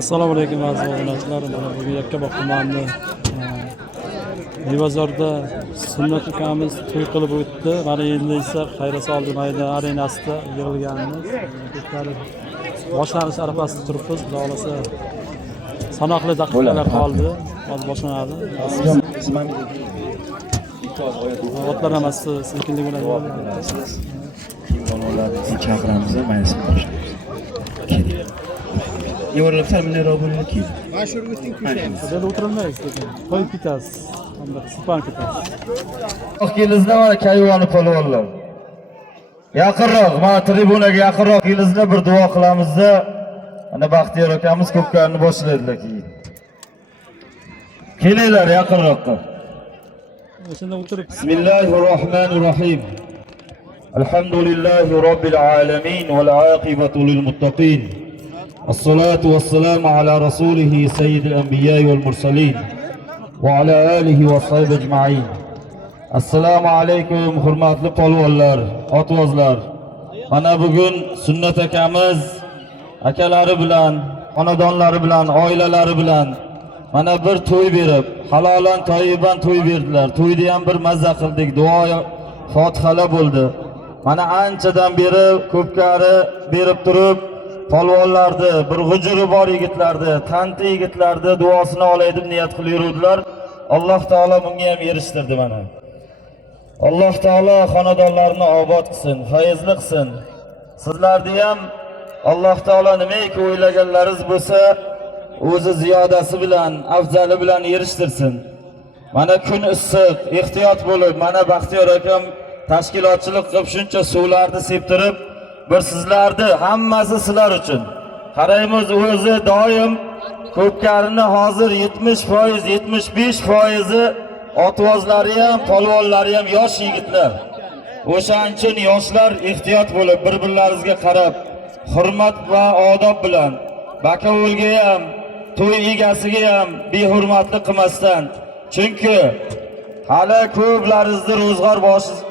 Assalomu alaykum aziz obunachilar. Mana bugun Yakkabog' tumanida Bozorda sunnat ukamiz to'y qilib o'tdi. Mana endi esa Xayrasoldi maydon arenasida yig'ilganmiz. Boshlanish arafasida turibmiz. Xudo xolasa sanoqli daqiqalar qoldi. Hozir boshlanadi. Otlar hammasi sekinlik bilan Balonlarimizni chaqiramiz, maylis boshlaymiz. Yo'rlab salminlar bo'ling keyin. Hozir o'tirilmaysiz lekin. Qo'yib ketasiz. Hamda sipan ketasiz. Kelizlar mana kayvoni polvonlar. Yaqinroq, mana tribunaga yaqinroq kelizlar bir duo qilamizda. Ana Baxtiyor akamiz ko'pkarni boshlaydilar keyin. Kelinglar yaqinroqqa. Shunda o'tirib. Bismillahirrohmanirrohim. Alhamdulillahi robbil alamin val aqibatu lil muttaqin. As-salatu was-salamu ala rasulih sayyidil anbiya wal mursalin va ala alihi va sahbihi ajma'in. Assalomu alaykum hurmatli polvonlar, otvozlar. Mana bugun sunnat akamiz akalari bilan, xonadonlari bilan, oilalari bilan mana bir to'y berib, halolan toyiban to'y berdilar. To'yda ham bir mazza qildik, duo, fotihalar bo'ldi. Mana anchadan beri ko'pkari berib turib, polvonlarni, bir g'ujuri bor yigitlarni, tanti yigitlarni duosini olay deb niyat qilib yuruvdilar. Alloh taolo bunga ham erishtirdi mana. Alloh taolo xonadonlarni obod qilsin, fayzli qilsin. Sizlarni ham Alloh taolo nimaiki o'ylaganlaringiz bo'lsa, o'zi ziyodasi bilan, afzali bilan erishtirsin. Mana kun issiq, ehtiyot bo'lib, mana Baxtiyor akam tashkilotchilik qilib shuncha suvlarni septirib, bir sizlarni hammasi sizlar uchun. Qaraymiz, o'zi doim ko'pkarini hozir 70%, 75% otvozlari ham, polvonlari ham yosh yigitlar. O'shaning uchun yoshlar ehtiyot bo'lib, bir-birlaringizga qarab, hurmat va odob bilan bakavulga ham, to'y egasiga ham behurmatlik qilmasdan. Chunki hali ko'plaringizni ro'zg'or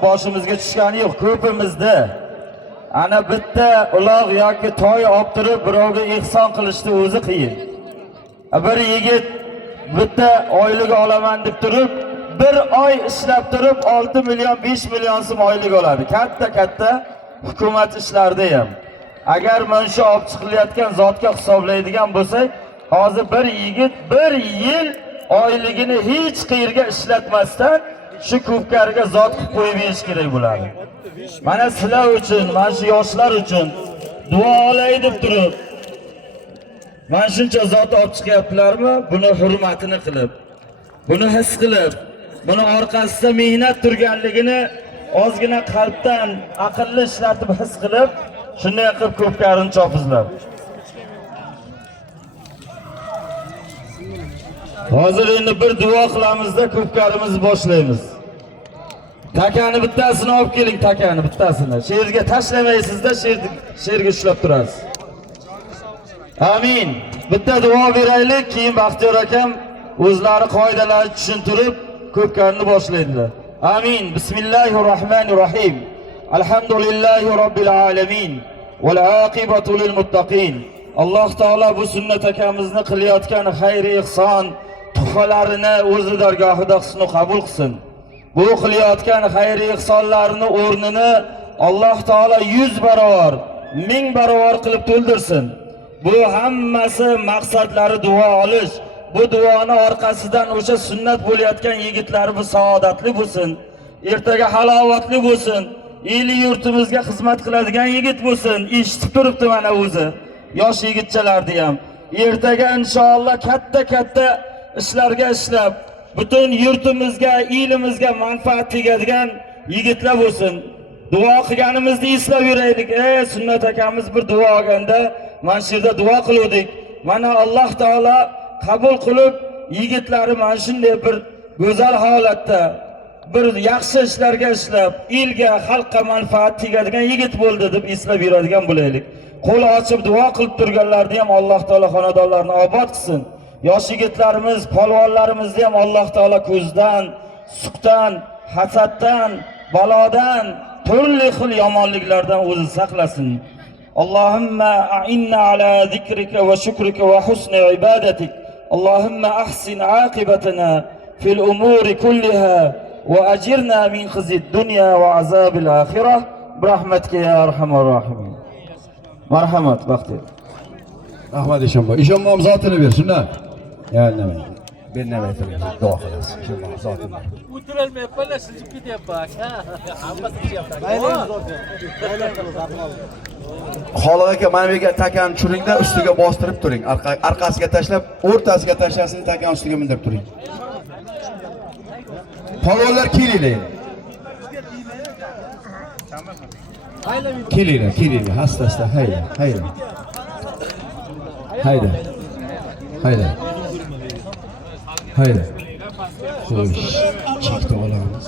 boshimizga tushgani yo'q, ko'pimizda. Ana bitta uloq yoki toy olib turib birovga ehson qilishni o'zi qiyin. Bir yigit bitta oylik olaman deb turib, bir oy ishlab turib 6 million, 5 million so'm oylik oladi. Katta hukumat ishlarida ham. Agar mana shu olib chiqilayotgan zotga hisoblaydigan bo'lsak, hozir bir yigit 1 yil oyligini hech qayerga ishlatmasdan shu ko'pkariga zot qilib qo'yib berish kerak bo'ladi. Mana sizlar uchun, mana shu yoshlar uchun duo olay deb turib, mana shuncha zot olib chiqyaptilarmi? Buni hurmatini qilib, buni his qilib, buni orqasida mehnat turganligini ozgina qalbdan, aqlli ishlatib his qilib, shunday qilib ko'pkarini chopizlar. Hozir endi bir duo qilamizda ko'pkarimizni boshlaymiz. Takani bittasini olib keling, takani bittasini. Sherga tashlamaysizda, sherga ushlab turasiz. Amin. Bitta duo beraylik, keyin Baxtiyor akam o'zlari qoidalarni tushuntirib ko'pkarni boshlaydilar. Amin. Bismillahirrohmanirrohim. Alhamdulillahi robbil alamin val aqibatu lil muttaqin. Alloh taolo bu sunnat akamizni qilayotgan xayr ihson tuhfalarini o'zi dargohida husn qabul qilsin. Bu qilayotgan xayr ihsonlarini o'rnini Alloh taolo 100 barobar, 1000 barobar qilib to'ldirsin. Bu hammasi maqsadlari duo olish. Bu duoni orqasidan o'sha sunnat bo'layotgan yigitlarimiz saodatli bo'lsin, ertaga halovatli bo'lsin, eli yurtimizga xizmat qiladigan yigit bo'lsin. Eshitib turibdi mana o'zi. Yosh yigitchalarni ham ertaga inshaalloh katta ishlarga ishlab, butun yurtimizga, elimizga manfaat tegadigan yigitlar bo'lsin. Duo qilganimizni eslab yuraylik. Sunnat akamiz bir duo olganda mana shu yerda duo qildik. Mana Alloh taolo qabul qilib, yigitlari mana shunday bir go'zal holatda bir yaxshi ishlarga ishlab, elga, xalqqa manfaat tegadigan yigit bo'ldi deb eslab yuradigan bo'laylik. Qo'l ochib duo qilib turganlarni ham Alloh taolo xonadonlarini obod qilsin. Yosh yigitlarimiz, polvonlarimizni ham Alloh taolo ko'zdan, suqdan, hasaddan, balodan, turli xil yomonliklardan o'zi saqlasin. اللهم أعنا على ذكرك وشكرك وحسن عبادتك. اللهم أحسن عاقبتنا في الأمور كلها وأجرنا من خزي الدنيا وعذاب الآخرة برحمتك يا أرحم الراحمين. مرحمت بختي. Rahmat Eshonboy. Eshonboy zotini ber, shundan. Ya nima? Ben nima aytaman? Duo qilasiz. Eshonboy zotini. O'tirolmayapman, sizib ketyapman. Hammasi deyapman. Xoliq aka, mana bu yerga takani tushiringda, ustiga bostirib turing. Orqasiga tashlab, o'rtasiga tashlasin, takani ustiga mindirib turing. Polvonlar kelinglar. Kelinglar. Asta, hayda. Xo'sh, chekni olamiz.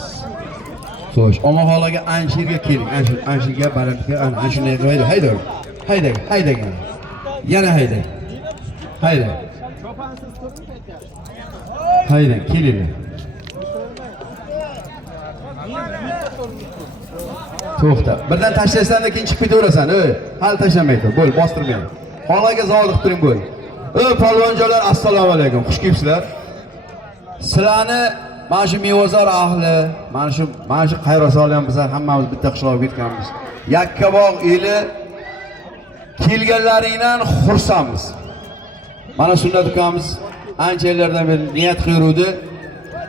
Xo'sh, omoxolaga anshirga keling. Anshirga balandga, ana shunday qilib hayda. Yana hayda. Hayda, kelinglar. To'xta. Birdan tashlasangda keyin chiqib ketaverasan. Hali tashlamaydi. Bo'l, bostirmayman. Xolaga zodiq turing bo'l. Polvonjonlar, assalomu alaykum. Xush kelibsizlar. Sizlarni mana shu Mevozor ahli, mana shu Qayrosol ham biz hammamiz bitta qishloqqa ketganmiz. Yakkabog' eli kelganlaringdan xursandmiz. Mana Sunnat ukamiz ancha yillardan beri niyat qiluvdi.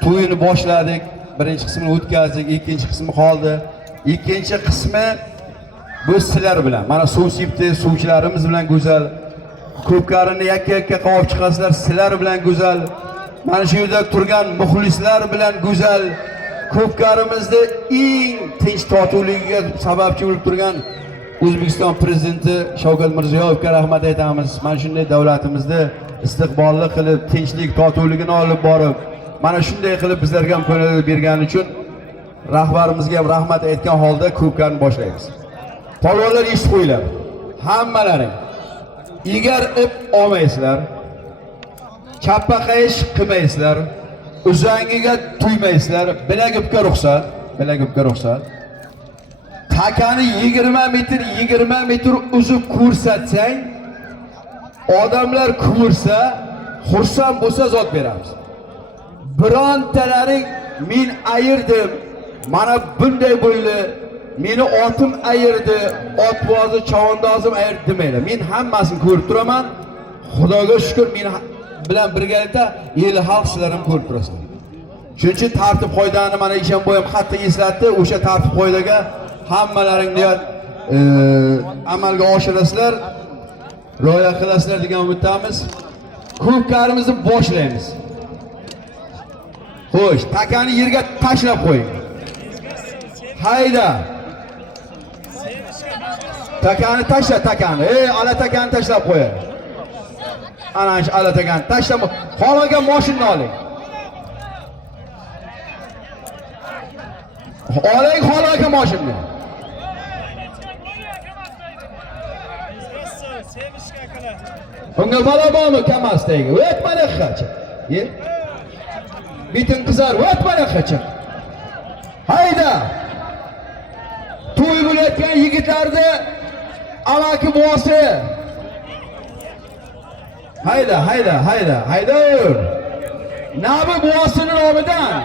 To'yini boshladik. Birinchi qismini o'tkazdik, ikkinchi qismi qoldi. Ikkinchi qismi bu sizlar bilan. Mana suv sepdi, suvchilarimiz bilan go'zal. Ko'pkarini yakka-yakka qovib chiqasizlar, sizlar bilan go'zal. Mana shu yerda turgan muxlislar bilan go'zal. Ko'pkarimizni eng tinch totuvligiga sababchi bo'lib turgan O'zbekiston prezidenti Shavkat Mirziyoyevga rahmat aytamiz. Mana shunday davlatimizni istiqbolli qilib, tinchlik, totuvligini olib borib, mana shunday qilib bizlarga imkoniyat bergani uchun rahbarimizga ham rahmat aytgan holda ko'pkarni boshlaymiz. Polvonlar eshitib qo'yinglar. Hammalaring egar ip olmaysizlar, chappa qayish qilmaysizlar, uzangiga tuymaysizlar, bilak ipga ruxsat. Takani 20 metr uzib ko'rsatsang, odamlar ko'rsa, xursand bo'lsa zot beramiz. Birontalaring men ayirdim, mana bunday bo'ldi, meni otim ayirdi, otvozi, chavandozim ayirdi demaydi. Men hammasini ko'rib turaman. Xudoga shukr, men bilan birgalikda el xalq sizlar ham ko'rib turasizlar. Shuning uchun tartib qoidani mana Eshonboy ham qattiq eslatdi. O'sha tartib qoidaga hammalaringni amalga oshirasizlar, rioya qilasizlar degan umiddamiz. Ko'pkarimizni boshlaymiz. Xo'sh, takani yerga tashlab qo'ying. Hayda. Takani tashla, takani. Ala takani tashlab qo'ying. Ana shu ala takani tashlab, xolaga mashinani oling. Oling xolaga mashinani. Bunga balo bormi kamasdagi? O'tmani qacha. Bitin qizar, o'tmani qacha. Hayda! To'y bo'layotgan yigitlarni amaki buvosi. Hayda. Nabi buvosining nomidan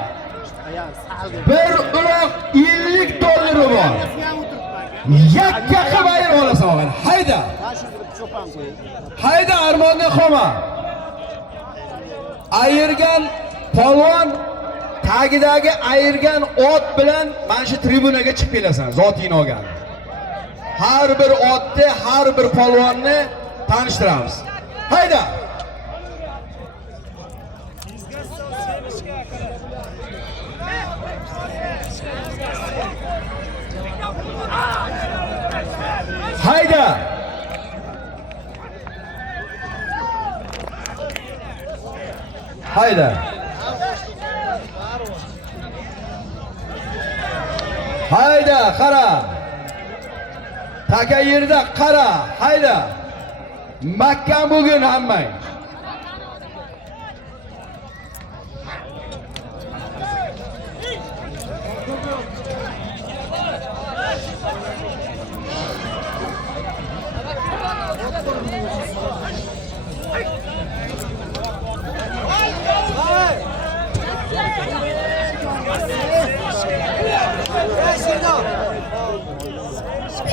bir uloq 50 dollari bor. Yakka qilib olasan og'ay. Hayda armonga qolma. Ayirgan polvon tagidagi ayirgan ot bilan mana shu tribunaga chiqib kelasan, zoting olgan. Har bir otni, har bir polvonni tanishtiramiz. Hayda. Hayda. Hayda, qara. Taka yerda qara. Hayda. Makka bugun hammang.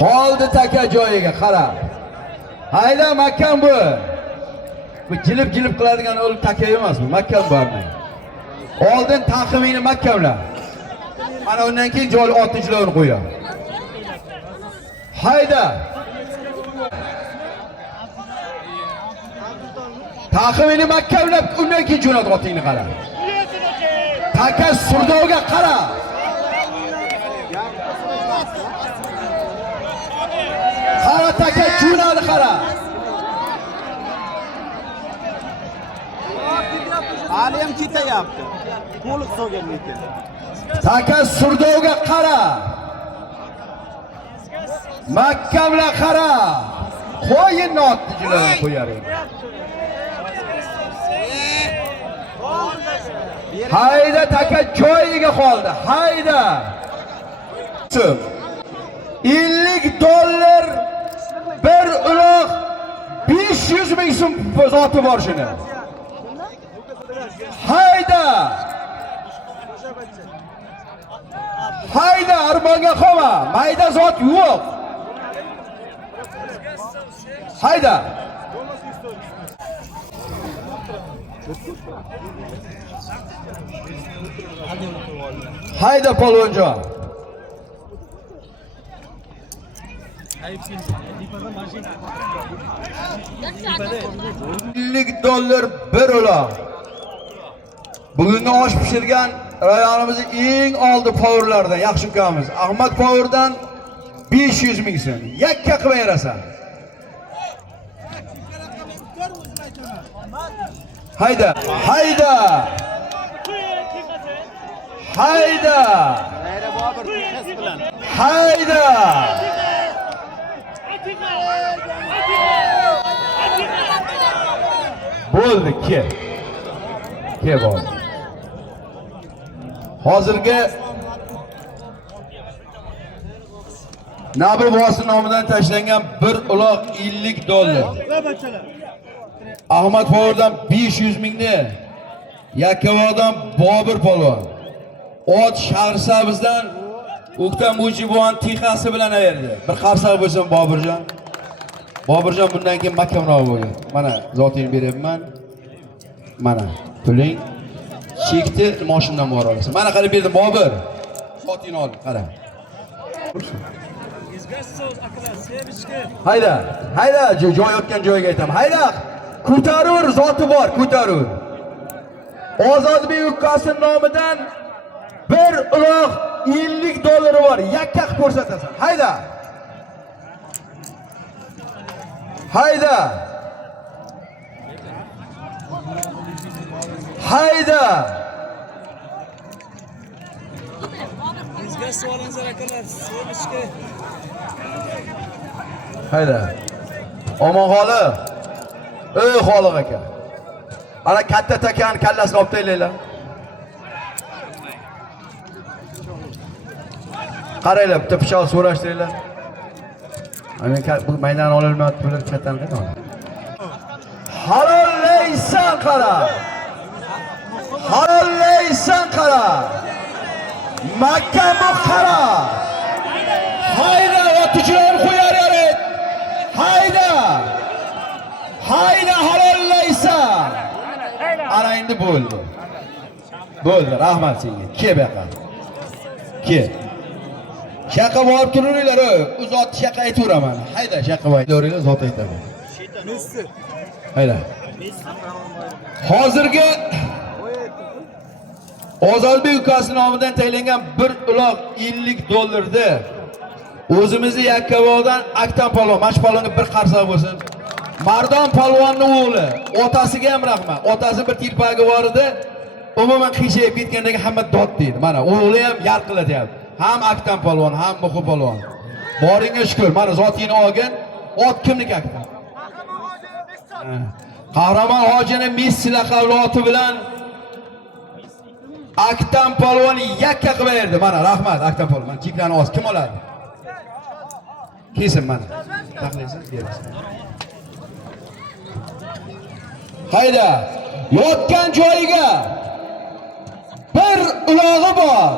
Qoldi taka joyiga qara. Hayda makkan bu. Bu jilib qiladigan o'l taka emas bu, makkan bormi? Oldin taqimini makkamla. Mana undan keyin joy 6-chilarni qo'yar. Hayda. Taqimini makkamlab undan keyin jo'nat otingni qara. Taka surdovga qara. Qara taka jo'nadi qara. Ali ham ketayapti. To'liq so'gan ekan. Taka surdovga qara. Makkamla qara. Qo'yin otchilarni qo'yar edi. Hayda taka joyiga qoldi. Hayda. $50 bir uloq 500 ming so'm zoti bor shuni. Hayda. Hayda armonga qolma. Mayda zot yo'q. Hayda. Hayda polvonjon. $50 bir uloq. Bugungi osh pishirgan rayonimizning eng oldi powerlardan yaxshi ukamiz. Ahmad Powerdan 500 ming so'm. Yakka qilib berasan. Hayda, hayda. Hayda. Hayda. Bo'ldi, ke bor. Hozirgi Nabi bosi nomidan tashlangan bir uloq $50. Ahmad Powerdan 500 mingni, Yakkavodan Bobur polvon. Ot Shahrisabzdan O'ktam Mujibovan tixasi bilan ayirdi. Bir qarsak bo'lsin Boburjon. Boburjon bundan keyin mahkamroq bo'lgan. Mana zotingni beryapman. Mana puling. Chekni mashinadan bor olasan. Mana qilib berdim Bobur. Zotingni ol, qara. Hayda, hayda, joy yotgan joyiga aytaman. Hayda. Ko'tarur, zoti bor, ko'tarur. Ozodbek ukasi nomidan bir uloq $50 bor. Yakka qilib ko'rsatasan. Hayda. Hayda. Hayda. Bizga savolingiz akalar, sevishga. Hayda. Omon xoli. Ey Xoliq aka. Ana katta takani kallasini olib taylaylar. Qaranglar, bitta pichoq so'rashtiringlar. Men bu maydon ololmayapti, bular kattani qana. Halollaysan qara. Halollaysan qara. Makka bu qara. Hayda, otchilar qo'yar edi. Hayda. Hayda halollaysan. Ana endi bo'ldi. Bo'ldi, rahmat senga. Ke baqa. Ke. Shaqa borib turinglar, u zot shaqa aytaveraman. Hayda, shaqa aytavringlar, zot aytadi. Hayda. Hozirgi Ozodbek ukasi nomidan tayinlangan bir uloq $50 da o'zimizni Yakkavodan Aktam polvon, Mash polvonga bir qarsak bo'lsin. Mardon polvonning o'g'li, otasiga ham rahmat. Otasi bir tirpagi bor edi. Umuman qiyshayib ketgandagi hamma dod deydi. Mana o'g'li ham yarqilatyapti. Ham Aktam polvon, ham Muxu polvon. Boringga shukr. Mana zotingni olgin. Ot kimniki Aktam? Qahramon hojini Messi laqabli oti bilan Aktam polvon yakka qilib berdi. Mana rahmat Aktam polvon. Mana cheklarni oz kim oladi? Kesin mana. Taxlaysiz, berasiz. Hayda, yotgan joyiga bir ulog'i bor.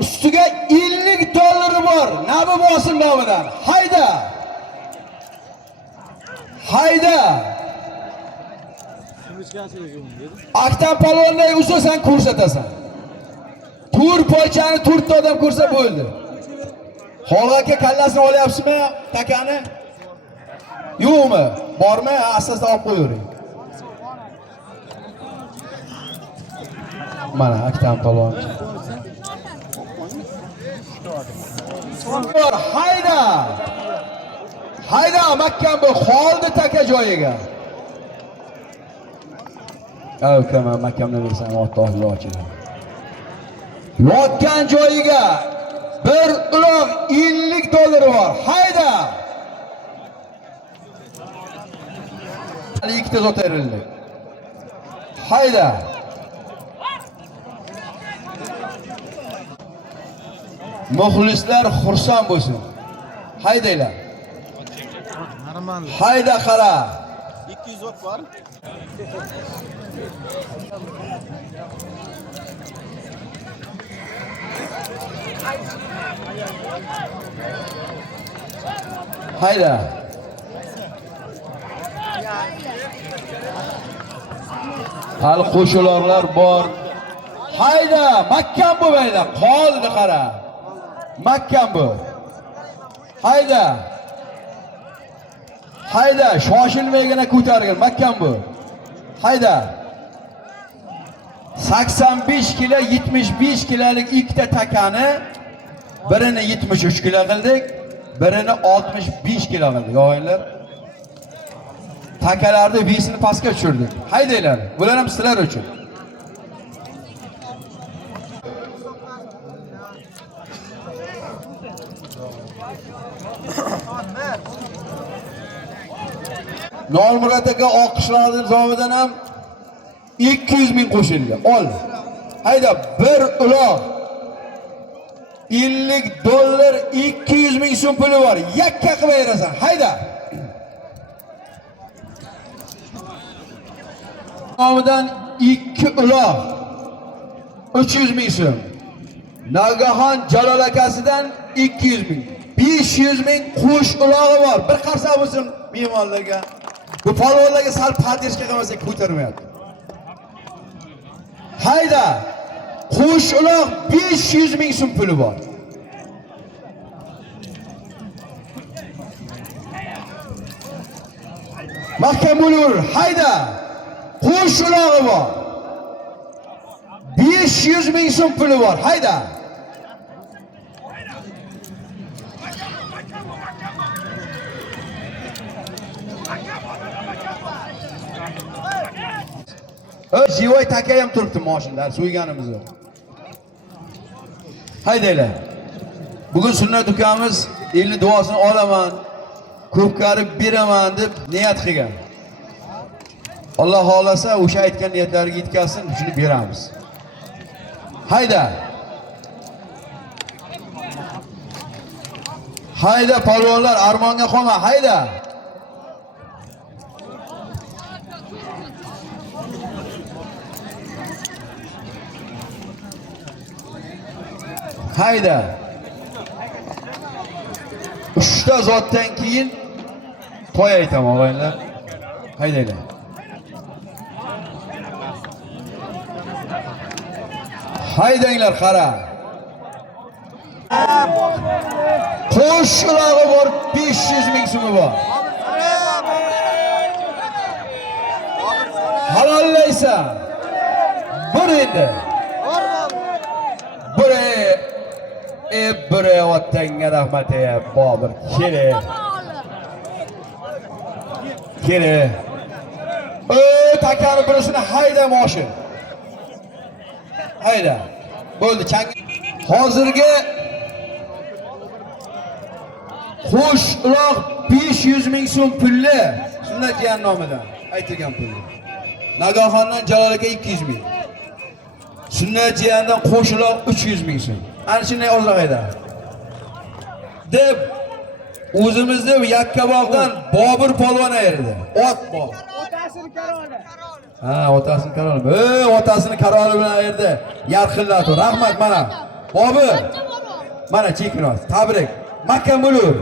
ustiga 50 dollari bor. Nabi bosim nomidan. Hayda. Hayda. Aktan palvonday uzasan ko'rsatasan. Tur poychani turtda odam ko'rsa bo'ldi. Xolga kallasini olyapsizmi takani? Yo'qmi? Bormi? Asosda olib qo'yavering. Mana aktan palvon. Hayda. Hayda Makka bu qoldi taka joyiga. Avkama Makkamni bersan Alloh yo'chilar. Yotgan joyiga bir uloq 50 dollari bor. Hayda. Ikkita zot erildi. Hayda. Muxlislar xursand bo'lsin. Haydanglar. Hayda qara. 200 ot bor. Hayda. Hal qo'shiqlar bor. Hayda, Makkam bu bayda. Qoldi qara. Makkam bu. Hayda. Hayda, shoshilmaygina ko'targan Makkam bu. Hayda. 85 kilo, 75 kilolik ikkita takani birini 73 kilo qildik, birini 65 kilo qildik. O'g'illar. Takalarni besini pastga tushirdik. Haydanglar. Bular ham sizlar uchun. Nolmurod aka oqishlarning nomidan ham 200 ming qo'shildi. Ol. Hayda bir uloq 50 dollar 200 ming so'm puli bor. Yakka qilib berasan. Hayda. Nomidan 2 uloq 300 ming so'm. Nagaxon Jalol akasidan 200 ming. 500 ming qush ulog'i bor. Bir qarsa bo'lsin mehmonlarga. Bu palvonlarga sal padirishga qilmasa ko'tarmayapti. Hayda. Qush uloq 500 ming so'm puli bor. Mahkam bo'lur. Hayda. Qush ulog'i bor. 500 ming so'm puli bor. Hayda. Jivoy taka ham turibdi moshinlar, so'yganimiz yo'q. Haydanglar. Bugun sunnat ukamiz 50 duosini olaman, ko'pkarib beraman deb niyat qilgan. Alloh xolasa o'sha aytgan niyatlariga yetkazsin, shuni beramiz. Hayda. Hayda palvonlar, armonga qolma, hayda. Hayda. Uchta zotdan keyin to'y aytaman o'g'aylar. Haydanglar. Haydanglar qara. Qush ulog'i bor 500 ming so'mi bor. Halollaysan. Bir endi. Bir otanga rahmat ey Bobur. Kele. Takani birisini hayda moshin. Hayda. Bo'ldi, chang. Hozirgi qush uloq 500 ming so'm pulli sunnat jiyan nomidan aytilgan pul. Nagaxondan Jalol aka 200 ming. Sunnat jiyandan qush uloq 300 ming so'm. Ana shunday ozroq ayda. Deb o'zimizda Yakkabog'dan Bobur polvon ayirdi. Ot bor. Otasini karoli. Ha, otasini karoli. Otasini karoli bilan ayirdi. Yarqillatdi. Rahmat mana. Bobur. Mana chekinoz. Tabrik. Makka Mulur.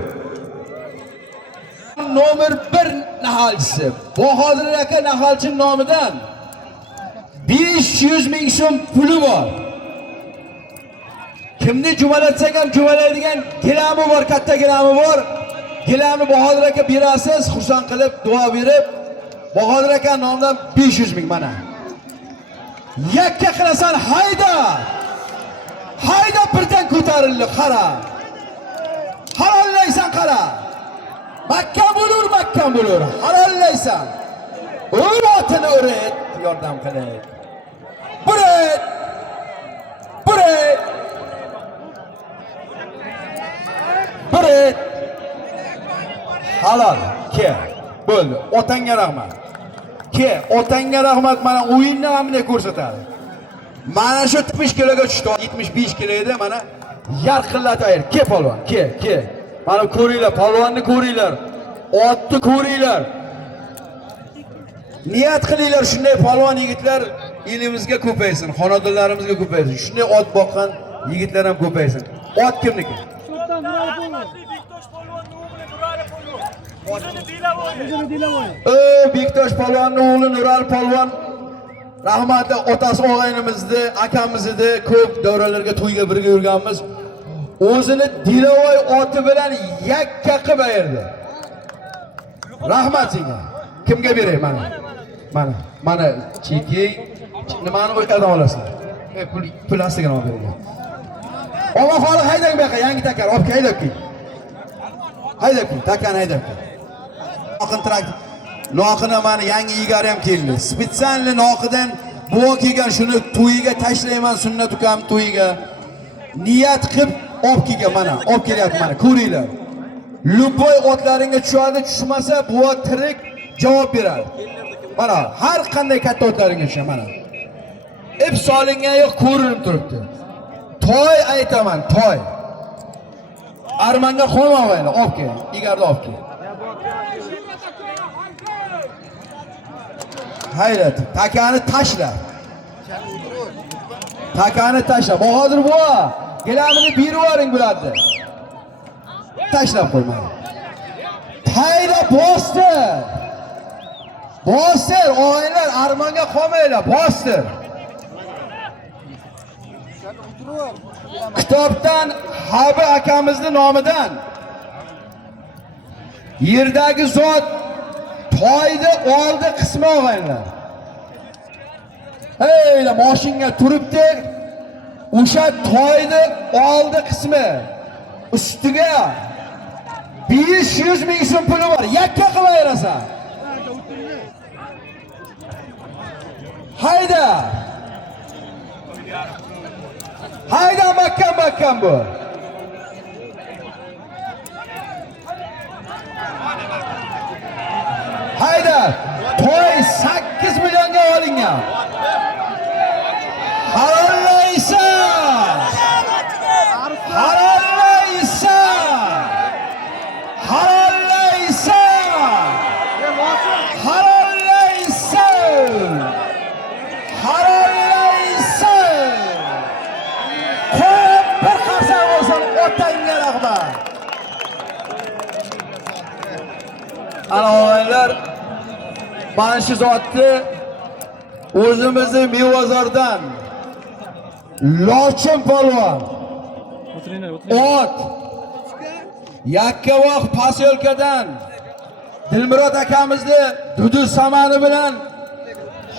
Nomer 1 nahalchisi. Bahodir aka nahalchi nomidan 500 ming so'm puli bor. Kimni jumalatsak ham jumalaydigan gilami bor, katta gilami bor. Gilami Bahodir aka berasiz, xursand qilib, duo berib, Bahodir aka nomidan 500 ming mana. Yakka qilasan, hayda! Hayda birdan ko'tarildi, qara. Halollaysan, qara. Makka bo'lur. Halollaysan. O'r otini o'ret, yordam qiling. Buret. Halol. Ke. Bo'ldi. Otangga rahmat. Ke, otangga rahmat, mana o'yinni ham bunday ko'rsatadi. Mana shu 70 kiloga tushdi, 75 kilo edi, mana yarqillatayir. Ke polvon, ke. Mana ko'ringlar, polvonni ko'ringlar. Otni ko'ringlar. Niyat qilinglar, shunday polvon yigitlar elimizga ko'paysin, xonadonlarimizga ko'paysin. Shunday ot boqqan yigitlar ham ko'paysin. Ot kimniki? Bektosh polvonning o'g'li Nurali polvon rahmatli otasi og'aynimizni, akamizni ko'p davralarga to'yga birga yurganmiz. O'zini Dilavoy oti bilan yakka qilib berdi. Rahmat senga. Kimga beray mana? Mana cheking, nimani o'ydan olasan? Plastigini olib bergan. Omon xoli haydang bu yoqqa, yangi takar olib haydab kel. Takani haydab kel. Noqin traktor. Noqina mana yangi egari ham keldi. Spetsionli noqidan buva kelgan, shuni to'yiga tashlayman, sunnat ukam to'yiga. Niyat qilib olib kelgan mana, olib kelyapti mana, ko'ringlar. Luboy otlaringa tushadi, tushmasa buva tirik javob beradi. Mana har qanday katta otlaringa tushadi mana. Ip solingan yo'q, ko'rinib turibdi. Toy aytaman, toy. Armanga qo'ymaylar, olib kel, egarni olib kel. Hayrat, takani tashla. Bahodir buva, gilamini berib yuboring bularni. Tashlab qo'yma. Hayda bostir, o'g'aylar armonga qolmaylar, bostir. Kitobdan Habi akamizning nomidan yerdagi zot toyni oldi qismi og'aylar. Heyla mashinaga turibdi. O'sha toyni oldi qismi ustiga 500 ming so'm puli bor. Yakka qilib berasan. Hayda makkan bu. Hayda, to'y 8 millionga olingan. Halollaysan. Bir qarsa bo'lsin, otangga rahmat. Ana o'g'aylar, mana shu zotni o'zimizning Mevozordan Lochin polvon ot Yakkavoq posyolkadan Dilmurod akamizni Dudu samani bilan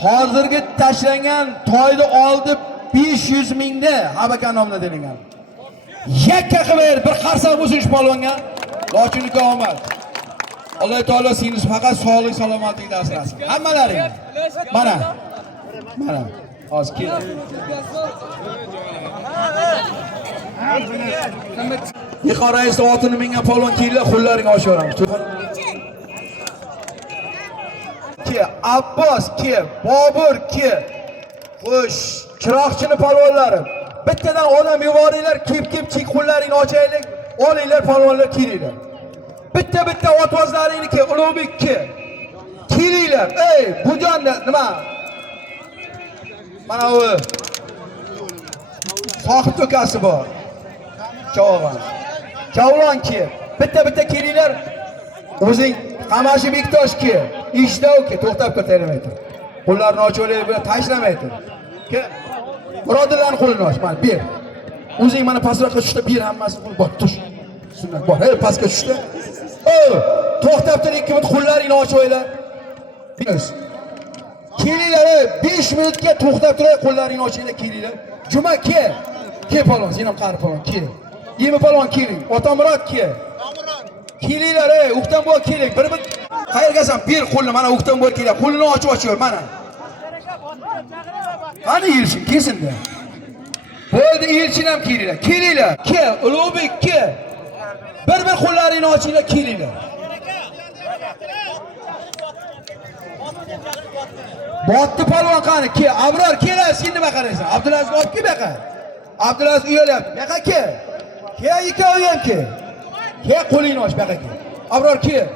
hozirgi tashlangan toyni oldi 500 mingni Habaka nomidan delingan. Yakka qilib bir qarsa bo'lsin shu polvonga. Lochinga omad. Alloh taolo sizni faqat sog'lik salomatlikda asrasin. Hammalaring. Mana. Hozir kel. Dehqon rais otini mingan polvon kelinglar, qo'llaringni ochaveramiz. Ke, Abbos ke, Bobur ke. Xo'sh, chiroqchini polvonlarim. Bittadan odam yuboringlar, kep chek qo'llaringni ochaylik. Olinglar polvonlar kelinglar. Bitta otvozlaringni ke, Ulug'bek ke. Kelinglar. Ey, bu jonda nima? Mana u. Sohib to'kasi bor. Chavog'on. Chavlon ki, bitta kelinglar. O'zing Qamashi Bektosh ki, Ishdov ki, to'xtab ko'tarmay tur. Qo'llarini ochib bilan tashlamay tur. Birodarlarning qo'lini och, mana ber. O'zing mana pastroqqa tushda bir hammasini qo'l bor, tush. Sunnat bor. Hey, pastga tushda. To'xtab tur, ikki minut qo'llaringni ochib o'yla. Kelinglar, 5 minutga to'xtab turay, qo'llaringni ochinglar, kelinglar. Juma kel. Kel palon, sen ham qari palon, kel. Yemi palon keling. Otamurod kel. Kelinglar, o'qdan bo'l keling. Bir qayergasan? Bir qo'lni mana o'qdan bo'l keling. Qo'lini ochib mana. Qani yilshin, kesinda. Bo'ldi, yilshin ham kelinglar. Kelinglar. Kel, Ulug'bek kel. Bir qo'llaringni ochinglar, kelinglar. Botdi palvon qani, kel. Abror kel, sen nima qaraysan? Abdulaziz olib kel baqa. Abdulaziz uyalyapti. Baqa kel. Kel, ikkovi ham kel. Kel, qo'lingni och baqa kel. Abror kel.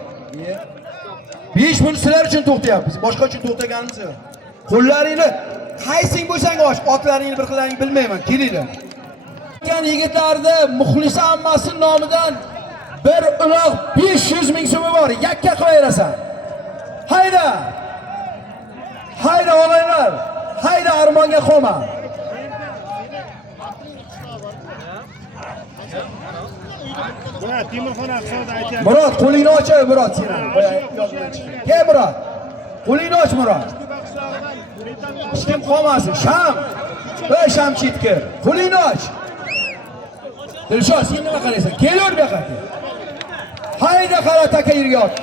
5 minut sizlar uchun to'xtayapmiz. Boshqa uchun to'xtaganimiz yo'q. Qo'llaringni qaysing bo'lsang och, otlaringni bir qilaring bilmayman. Kelinglar. Kan yigitlarda muxlisa ammasining nomidan bir uloq 500 ming so'm bor. Yakka qilaverasan. Hayda! Hayda o'g'aylar! Hayda armonga qolma. Murod, qo'lingni och, Murod sen. Kel Murod. Qo'lingni och Murod. Hech kim qolmasin. Sham. Ey Shamchitkir, qo'lingni och. Dilshod, sen nima qaraysan? Kelaver bu yoqqa. Hayda qara taka yerga ot.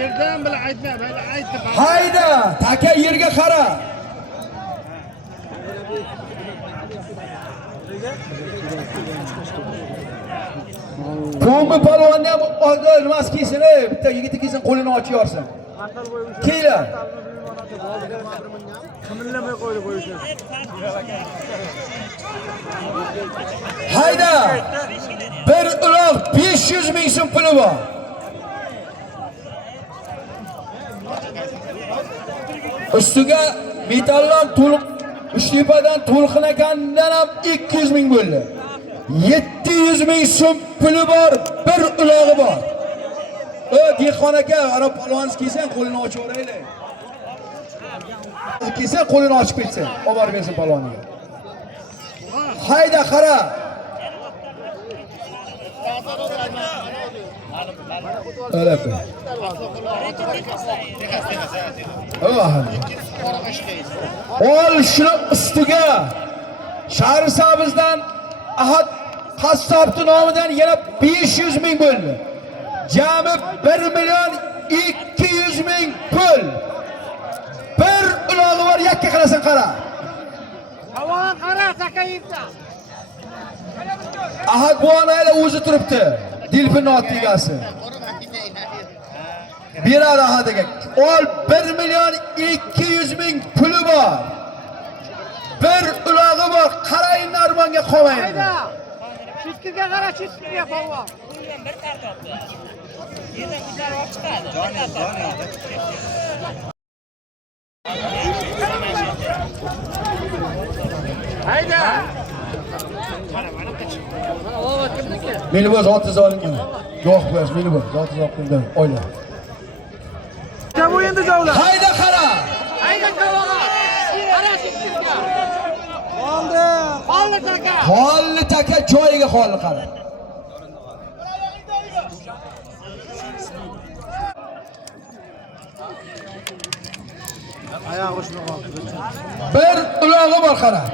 Yerdan bilan aytma, mayli aytdi. Hayda, taka yerga qara. Ko'mbi palvonni ham nimasi kiysin, bitta yigit kiysin, qo'lini ochib yorsin. Kelinglar. Qimillamay qo'ydi qo'yishni. Hayda! Bir uloq 500 ming so'm puli bor. Ustiga metallam to'liq, Uchtepadan To'lqin akandan ham 200 ming bo'ldi. 700 ming so'm puli bor, bir ulog'i bor. Dehqon aka, ana palvonsiz kelsan, qo'lini ochib o'raylik. Kelsa qo'lini ochib ketsin, olib borib bersin palvoniga. Hayda qara. Öyle. Ol shuni ustiga Shahrisabzdan Ahad qassobning nomidan yana 500 ming bo'ldi. Jami 1 million 200 ming pul. Bir ulog'i bor, yakka qilasan qara. Havo qara, takayibda. Ahad bu onayla o'zi turibdi. Dilpinning ot egasi. Birar Ahadiga. Ol 1 million 200 ming puli bor. Bir ulog'i bor, qaraying armonga qolmaydi. Hayda. Chitkirga qara, chitkirga polvon. Bir tartibda. Yerdan ko'tarib olib chiqadi. Hayda. Meni bu zotni zolimga. Yo'q bo'sh, meni bu zotni zolimga o'yla. Kim endi javlar? Hayda qara. Hayda javlar. Qara chitkirga. Qoldi. Qoldi taka. Qoldi taka joyiga qoldi qara. Oyoq ushni qoldi. Bir ulog'i bor qara.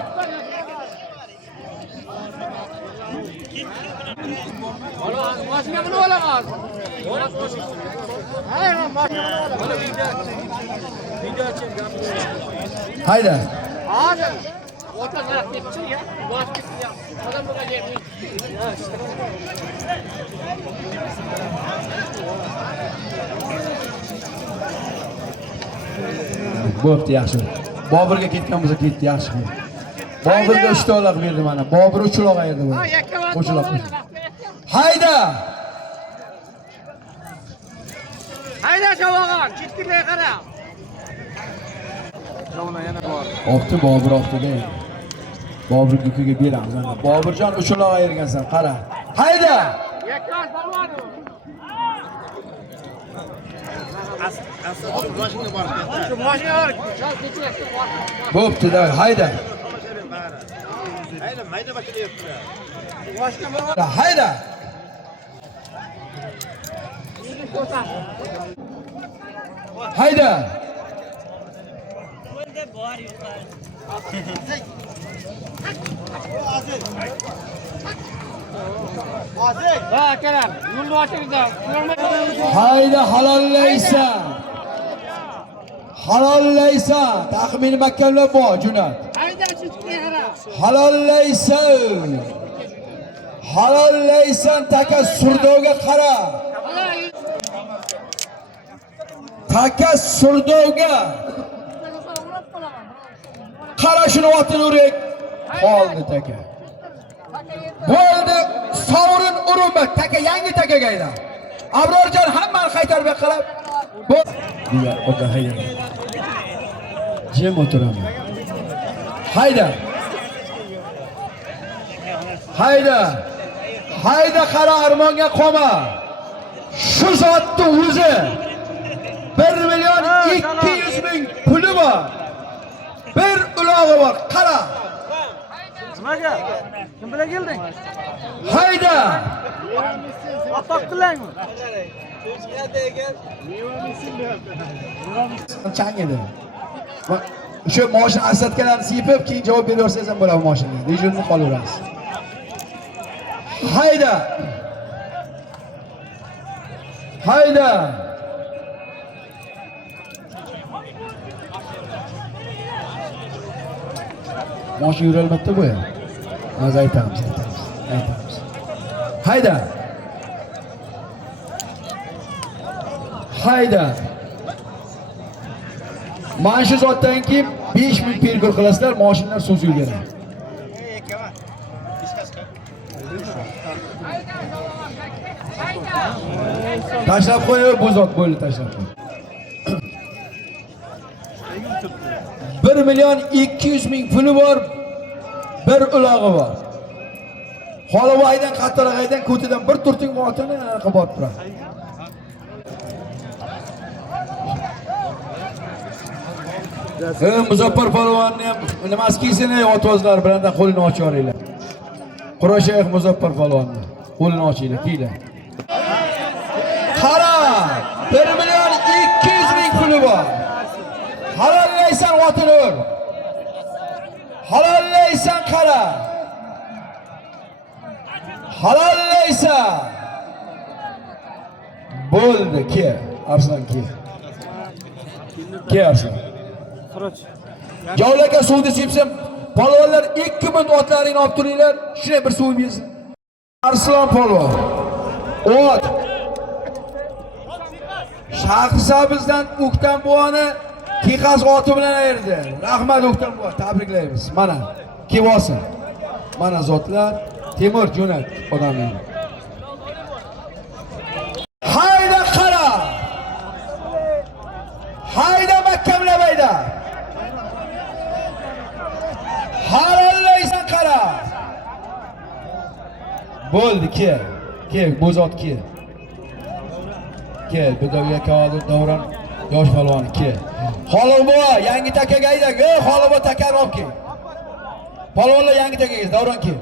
Mashina qilib olaman. Hayda, mashina video chek. Hayda. Hozir. Ota narx ketdi ya. Bosh ketdi ya. Odam bo'lgan. Bo'pti, yaxshi. Boburga ketgan bo'lsa ketdi, yaxshi. Boburga 3 to'liq berdi mana. Bobur 3 uloq ayirdi bu. Qo'shilib. Hayda! Hayda Shavog'on, chitkirga qara. Opti Bobur optida. Bobur kukiga beramiz. Boburjon uchunlar ayirgansan, qara. Hayda! Yakkash polvon. Mashina bor. Bo'pti-da, hayda. Hayda. Hayda. Ha, akalar, yo'lni ochingda. Hayda halollaysan. Halollaysan. Taxmin makkallab bor, Junat. Hayda, chiqdi qara. Halollaysan. Halollaysan, taka surdovga qara. Taka surdovga. Qara shuni otini uring. Qoldi taka. Bo'ldi, sovrin urma, taka yangi takaga aylan. Abrorjon hammani qaytarib qarab. Bu diga o'ta hayda. Jim o'tiraman. Hayda. Hayda. Hayda qara armonga qoma. Shu zotni o'zi 1 million 200 ming puli bor. Bir ulog'i bor. Qara. Nimaga? Kim bilan kelding? Hayda. Topdinglarmi? Chang edi. O'sha mashina asatkalarni siypib, keyin javob beraversangiz ham bo'ladi mashinaga. Dejurni qolaverasiz. Hayda. Hayda. Mashina yurolmayapti bu ya. Biz aytamiz. Hayda. Hayda. Mana shu zotdan keyin 5000 pergur qilasizlar, mashinalar so'zib yurgan. Tashlab qo'yib, bu zot bo'ldi tashlab qo'y. 1 million 200 ming puli bor, bir ulog'i bor. Xolovoydan qattiqroqdan ko'tidan bir turting otini anaqa borib turadi. Muzaffar polvonni ham nimasi kiysini otozlar bilan qo'lini ochib yuringlar. Qurashayx Muzaffar polvonni qo'lini ochinglar, kiylar. Qara! 1 million 200 ming puli bor. Halollaysan otini ur. Halollaysan qara. Halollaysan. Bo'ldi, ke. Arslan ke. Ke Arslan. Javlaka suvni sepsam, polvonlar 2 minut otlaringni olib turinglar, shunday bir suv bersin. Arslan polvon. Ot. Shahrisabizdan O'ktam buvani Tiqas oti bilan ayirdi. Rahmat O'ktam buva, tabriklaymiz. Mana, kelib olsin. Mana zotlar, Temur jo'nat odamlar. Hayda qara. Hayda makkamlabayda. Halollaysan qara. Bo'ldi, ke, bu zot ke. Ke, bidoviga kavodir davron yosh polvoni ke. Xolibova yangi takaga aydak. Xolibova takani olib kel. Polvonlar yangi takaga davron ke.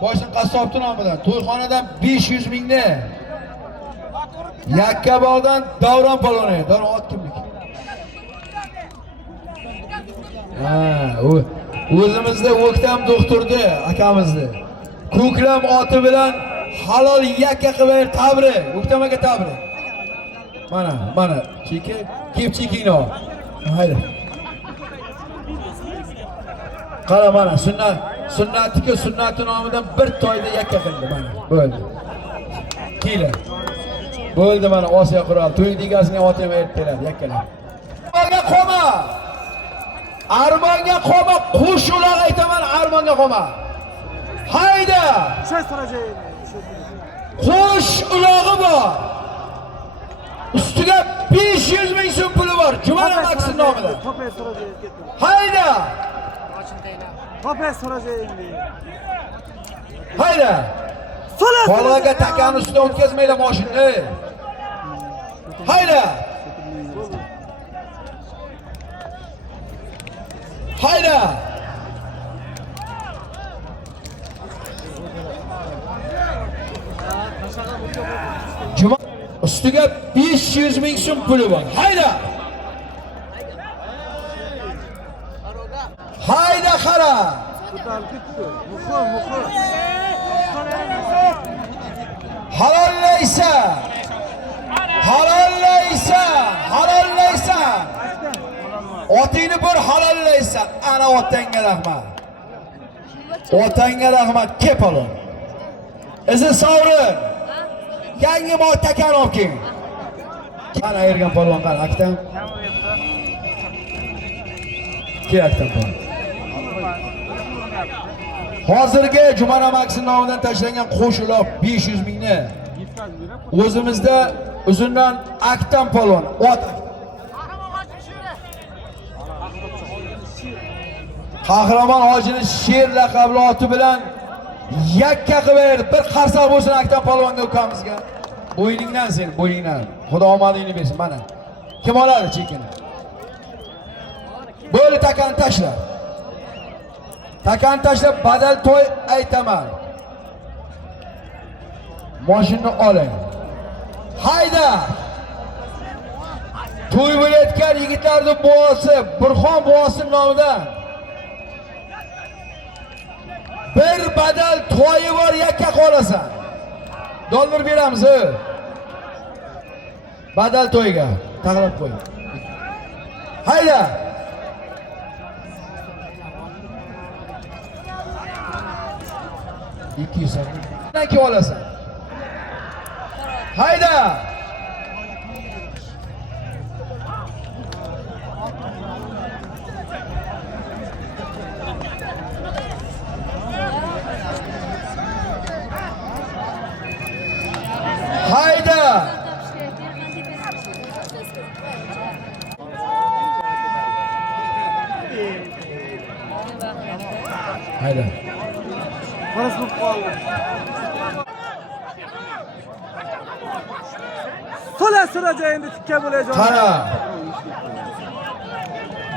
Boshsin qassobni nomidan to'yxonadan 500 mingni. Yakkabog'dan davron polvoni. Davron ot kimlik? O'zimizda O'ktam doktorni akamizni ko'klam oti bilan halol yakka qilib tabri, O'ktam aka tabri. Mana, cheki, kep chekingni ol. Haydi. Qara mana, sunnatiki sunnati nomidan bir toyda yakka qildi mana. Bo'ldi. Kela. Bo'ldi mana Osiyo qurol. To'y degasini oti ham aytib beradi yakkalar. Armonga qoma, qo'shular aytaman, armonga qoma. Hayda! Qo'sh ulog'i bor. Ustiga 500 ming so'm puli bor. bor Jumana Maksum nomidan. Hayda! Hayda! Polvonga takani ustidan o'tkazmaylar mashinani. Hayda! Hayda! Juma ustiga 500 ming so'm puli bor. Hayda! Hayda qara! Halollaysa! Halollaysa! Halollaysa! Otingni bir halollaysa, ana otangga rahmat. Otangga rahmat, kepalon. Izi sovrin. Yangi mol takan olib keling. Mana Ergan polvon qani, aktam. Aktam polvon. Hozirgi Jumana Maksum nomidan tashlangan qo'shiqlar 500 mingni o'zimizda uzundan aktam polvon, ot. Qahramon hojini sher laqabli oti bilan yakka qilib berdi. Bir qarsak bo'lsin aktam polvonga ukamizga. Bo'yningdan sen, bo'yningdan. Xudo omadingni bersin mana. Kim oladi chekini? Bo'li takani tashla. Takan tashlab badal to'y aytaman. Mashinani oling. Hayda! To'y bo'layotgan yigitlarning buvosi, Burxon buvosi nomidan bir badal to'yi bor, yakka qolasan. Dollar beramiz. Badal to'yiga taqlab qo'y. Hayda! Nima ki olasan? Hayda! Hayda! Hayda! To'la surajayin tikka bo'lajak. Qara.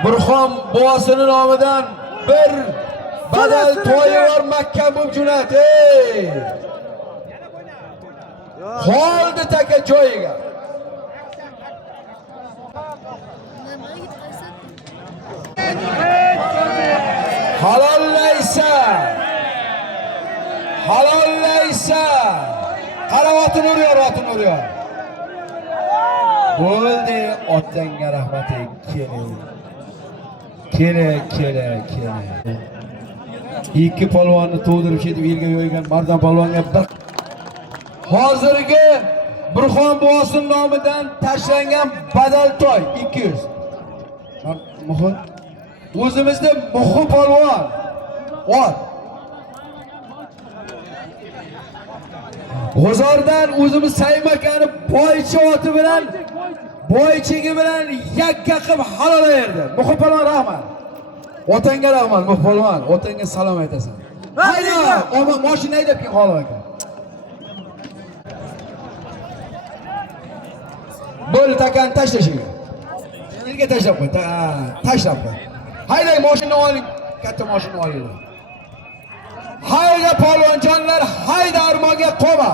Burxon buvasining nomidan bir badal to'yi bor Makka bo'lib jo'nat. Qoldi taka joyiga. Halollaysa! Halollaysa! Qaravotini uryor, otini uryor. Bo'ldi, otangga rahmat keling. Keling. Ikki polvonni to'ydirib ketib elga yo'ygan Mardan polvonga bir hozirgi Burxon buvosining nomidan tashlangan badal to'y 200. Muhim. O'zimizda muhim polvon. Ot. G'uzordan o'zimiz Saymakani boychi oti bilan boychigi bilan yakka qilib halol berdi. Muhim polvon rahmat. Otangga rahmat, muhim polvon. Otangga salom aytasan. Hayda, mashina haydab kel xolo aka. Bo'l takan tashlashiga. Yerga tashlab qo'y. Tashlab qo'y. Hayda, mashina oling. Katta mashina olinglar. Hayda polvonjonlar, hayda armonga qo'ma.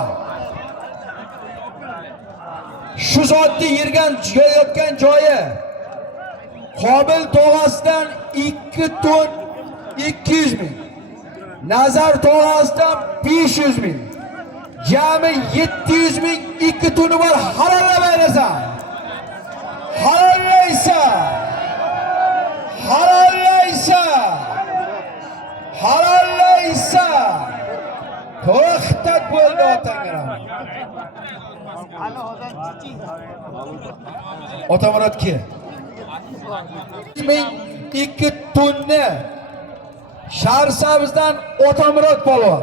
Shu zotni yotgan joyi Qobil tog'asidan 2 ton 200 ming. Nazar tog'asidan 500 ming. Jami 700 ming 2 toni bor, halollab aylasan. Halollaysa! Halollaysa! Halollaysa! To'xtat bo'ldi otangga. Otamurat ke. 2 tonni Sharsabizdan Otamurat polvon.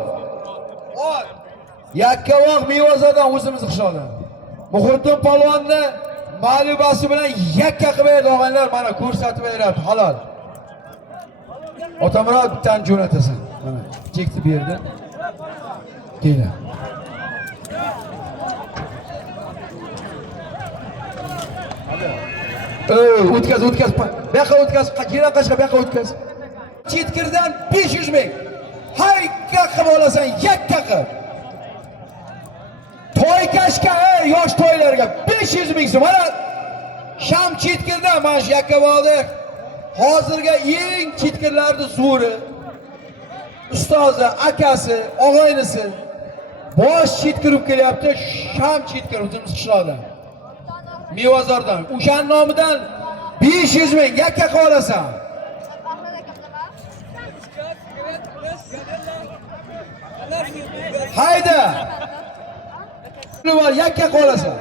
Yakkavoq Mevazodan o'zimiz qishloqdan. Muhriddin polvonni ma'lubasi bilan yakka qilib berdi og'aylar, mana ko'rsatib beryapti, halol. Otamurod bittani jo'natasan. Mana chekni berdi. Keyin. O'tkaz. Bu yoqqa o'tkaz. Qayerdan qashqa bu yoqqa o'tkaz. Chetkirdan 500 ming. Hayka qilib olasan, yakka qilib. To'y kashka, yosh to'ylarga 500 ming so'm. Mana Sham chetkirdan mana shu yakka oldik. Hozirga eng chetkirlarning suri, ustozi, akasi, og'aynisi bosh chetkirib kelyapti. Sham chetkir o'zimiz qishloqdan. Mevazordan. O'shan nomidan 500 ming yakka qilib olasan. Hayda. Puli var, yakka qilib olasan.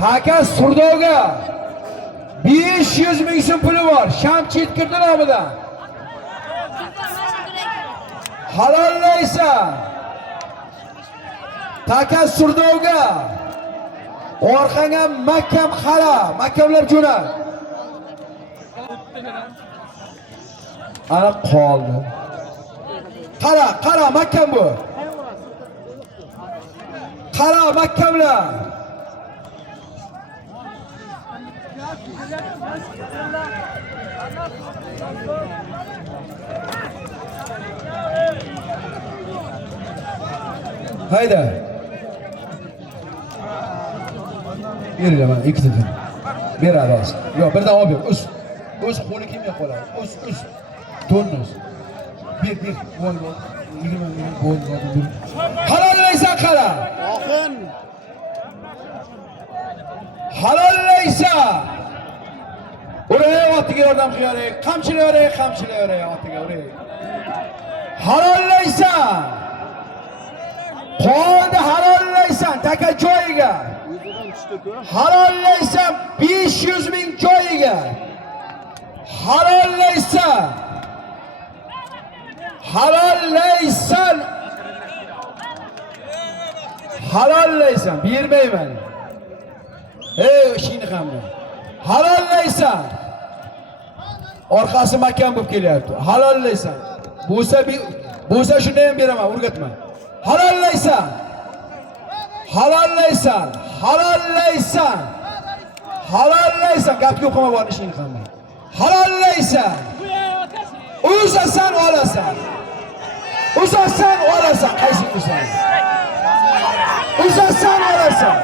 Taka Surdovga 500 ming so'm puli bor. Sham chetkirdi nomidan. Halollaysan. Taka Surdovga orqangga mahkam qara, mahkamlab jo'nat. Ana qoldi. Qara mahkam bu. Qara mahkamlar. Hayda. Berle bana ikisi de. Bir aras. Yok birden o bir. Uz qo'li kimga qoladi? Uz. Tonus. Bir. Voy. Voy. Halollaysan qara. Oxin. Halollaysan. Oraya otiga yordam qilaylik. Qamchilaylik otiga oraya. Halollaysan. Qonni halollaysan taka joyiga. Halollaysan 500 ming joyiga. Halollaysan. Bermayman. Ishingni qamda. Halollaysan. Orqasi mahkam bo'lib kelyapti. Halollaysan. Bo'lsa shunday ham beraman, o'rgatma. Halollaysan. Gapga qo'yma bor ishingni qamda. Halollaysan. Uzasan olasan. Qaysi uzasan? Uzasan olasan.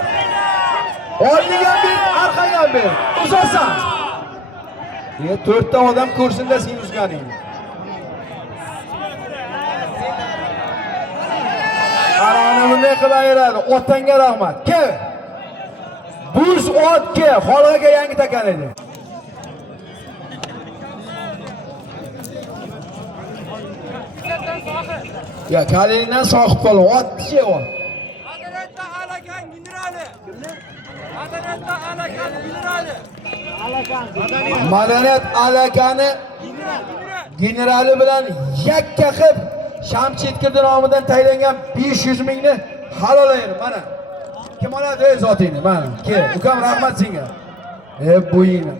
Oldiga bir, orqaga bir. Uzasan. 4 ta odam ko'rsin-da sen uzganingni. Qarani bunday qilib ayiradi. Otanga rahmat. Kel. Buz otga, xolgaga yangi takan edi. Ya kalindan soqib qolib, otchi o. Madaniyatda Alakan generali. Madaniyat Alakani generali bilan yakka qilib Sham chetkirdi nomidan tayinlangan 500 mingni halolaydi. Mana. Kim oladi zotingni? Mana. Kel, ukam rahmat senga. Bo'yingni.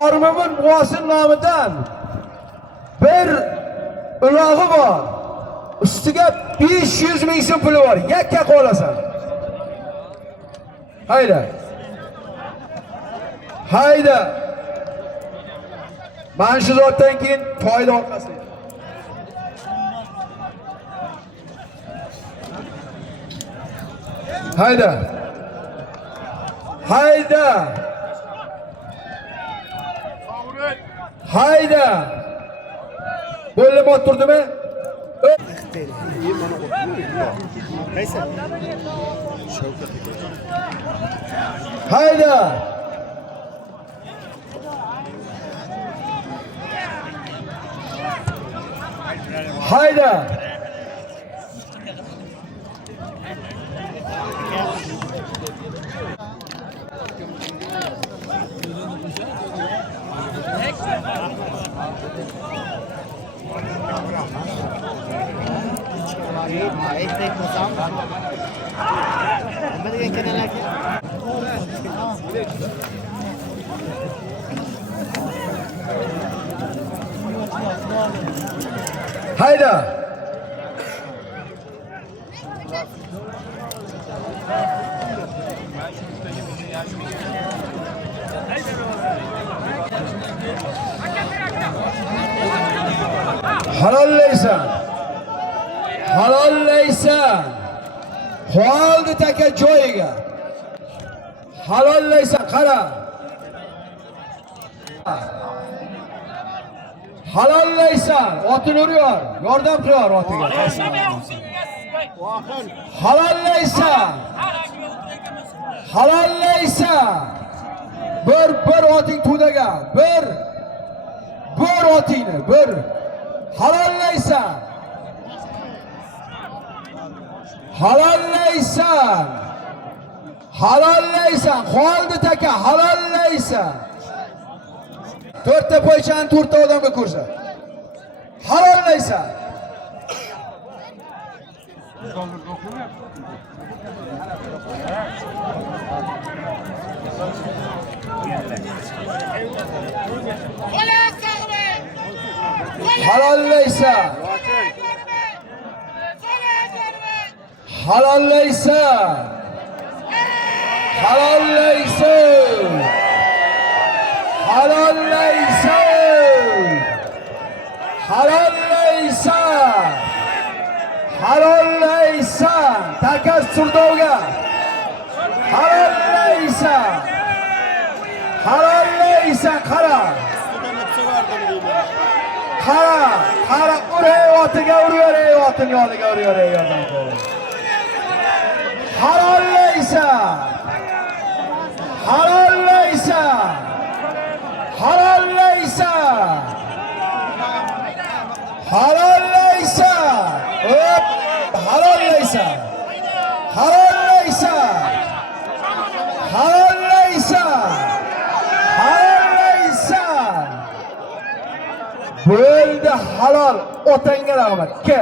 Ormabun Muosin nomidan bir ulog'i bor. Ustiga 500 ming so'm puli bor. Yakka qolasan. Hayda. Mana shu zotdan keyin to'yni orqasi. Hayda. Bo'lib o'tirdimi? Hayda. Hayda. Halollaysan. Halollaysan. Qoldi taka joyiga. Halollaysan, qara. Halollaysan, otini uryor, yordam qilyor otiga. Halollaysan. Halollaysan. Bir oting tudaga, bir otingni, bir halollaysan. Halollaysan. Halollaysan, qoldi taka, halollaysan. 4 ta poychani 4 ta odamga ko'rsa. Halollaysan. Halollaysan. Halollaysan. Halollaysan. Halollaysan. Halollaysan. Halollaysan. Takas surdovga. Halollaysan. Halollaysan, qara. Qara, uray otiga uryor, otini yoniga uryor, yordam qil. Halollaysan. Halollaysan. Halollaysan. Halollaysan. Hop, halollaysan. Halollaysan. Halollaysan. Halollaysan. Bo'ldi halol, otangga rahmat. Ke.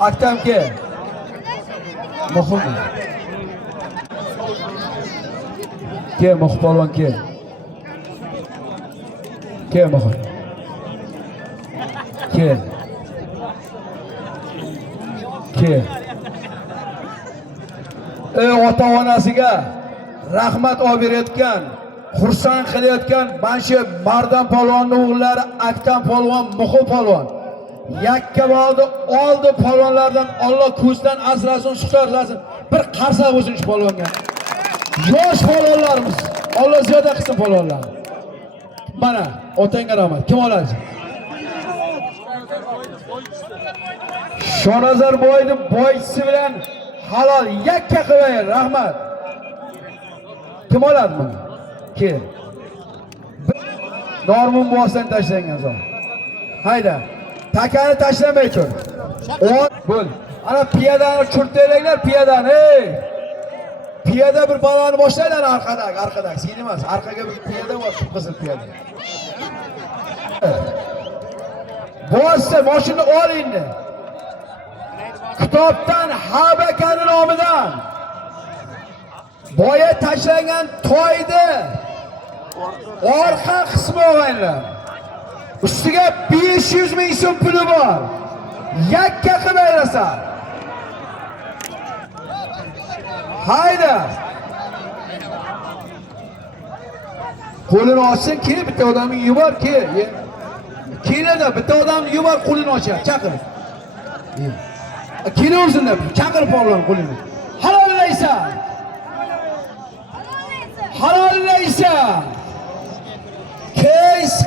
Aktam ke. Muhim. Ke muhpolvon ke. Ke muhim. Ke. Ke. Ota-onasiga rahmat olib berayotgan, xursand qilayotgan mana shu Mardan polvonning o'g'illari Aktam polvon, Muhim polvon. Yakka oldi polvonlardan Alloh ko'zdan asrasin, suqarlasin. Bir qarsa bo'lsin shu polvonga. Yosh polvonlarimiz, Alloh ziyoda qilsin polvonlar. Mana otangga rahmat. Kim oladi? Shonazar boyning boychisi bilan halol yakka qilay, rahmat. Kim oladi buni? Kel. Normun bosdan tashlangan zo'r. Hayda. Takani tashlamay tur. Bo'l. Ana piyadani churtaylar, piyadani. Ey! Piyada bir baloni boshlaylar arkada. Sen emas, arqaga bir piyada bor, qizil piyada. Bossa, mashina ol endi. Kitobdan Habakani nomidan boya tashlangan toydi orqa qismi o'g'aylar. Ustiga 500 ming so'm puli bor. Yakka qilib ayrasan. Hayda. Qo'lini ochsin, ki bitta odamni yubor, ki. Kelada bitta odamni yubor, qo'lini ochar, chaqir. Kelaversin deb chaqirib olgan qo'lini. Halollaysan. Halollaysan.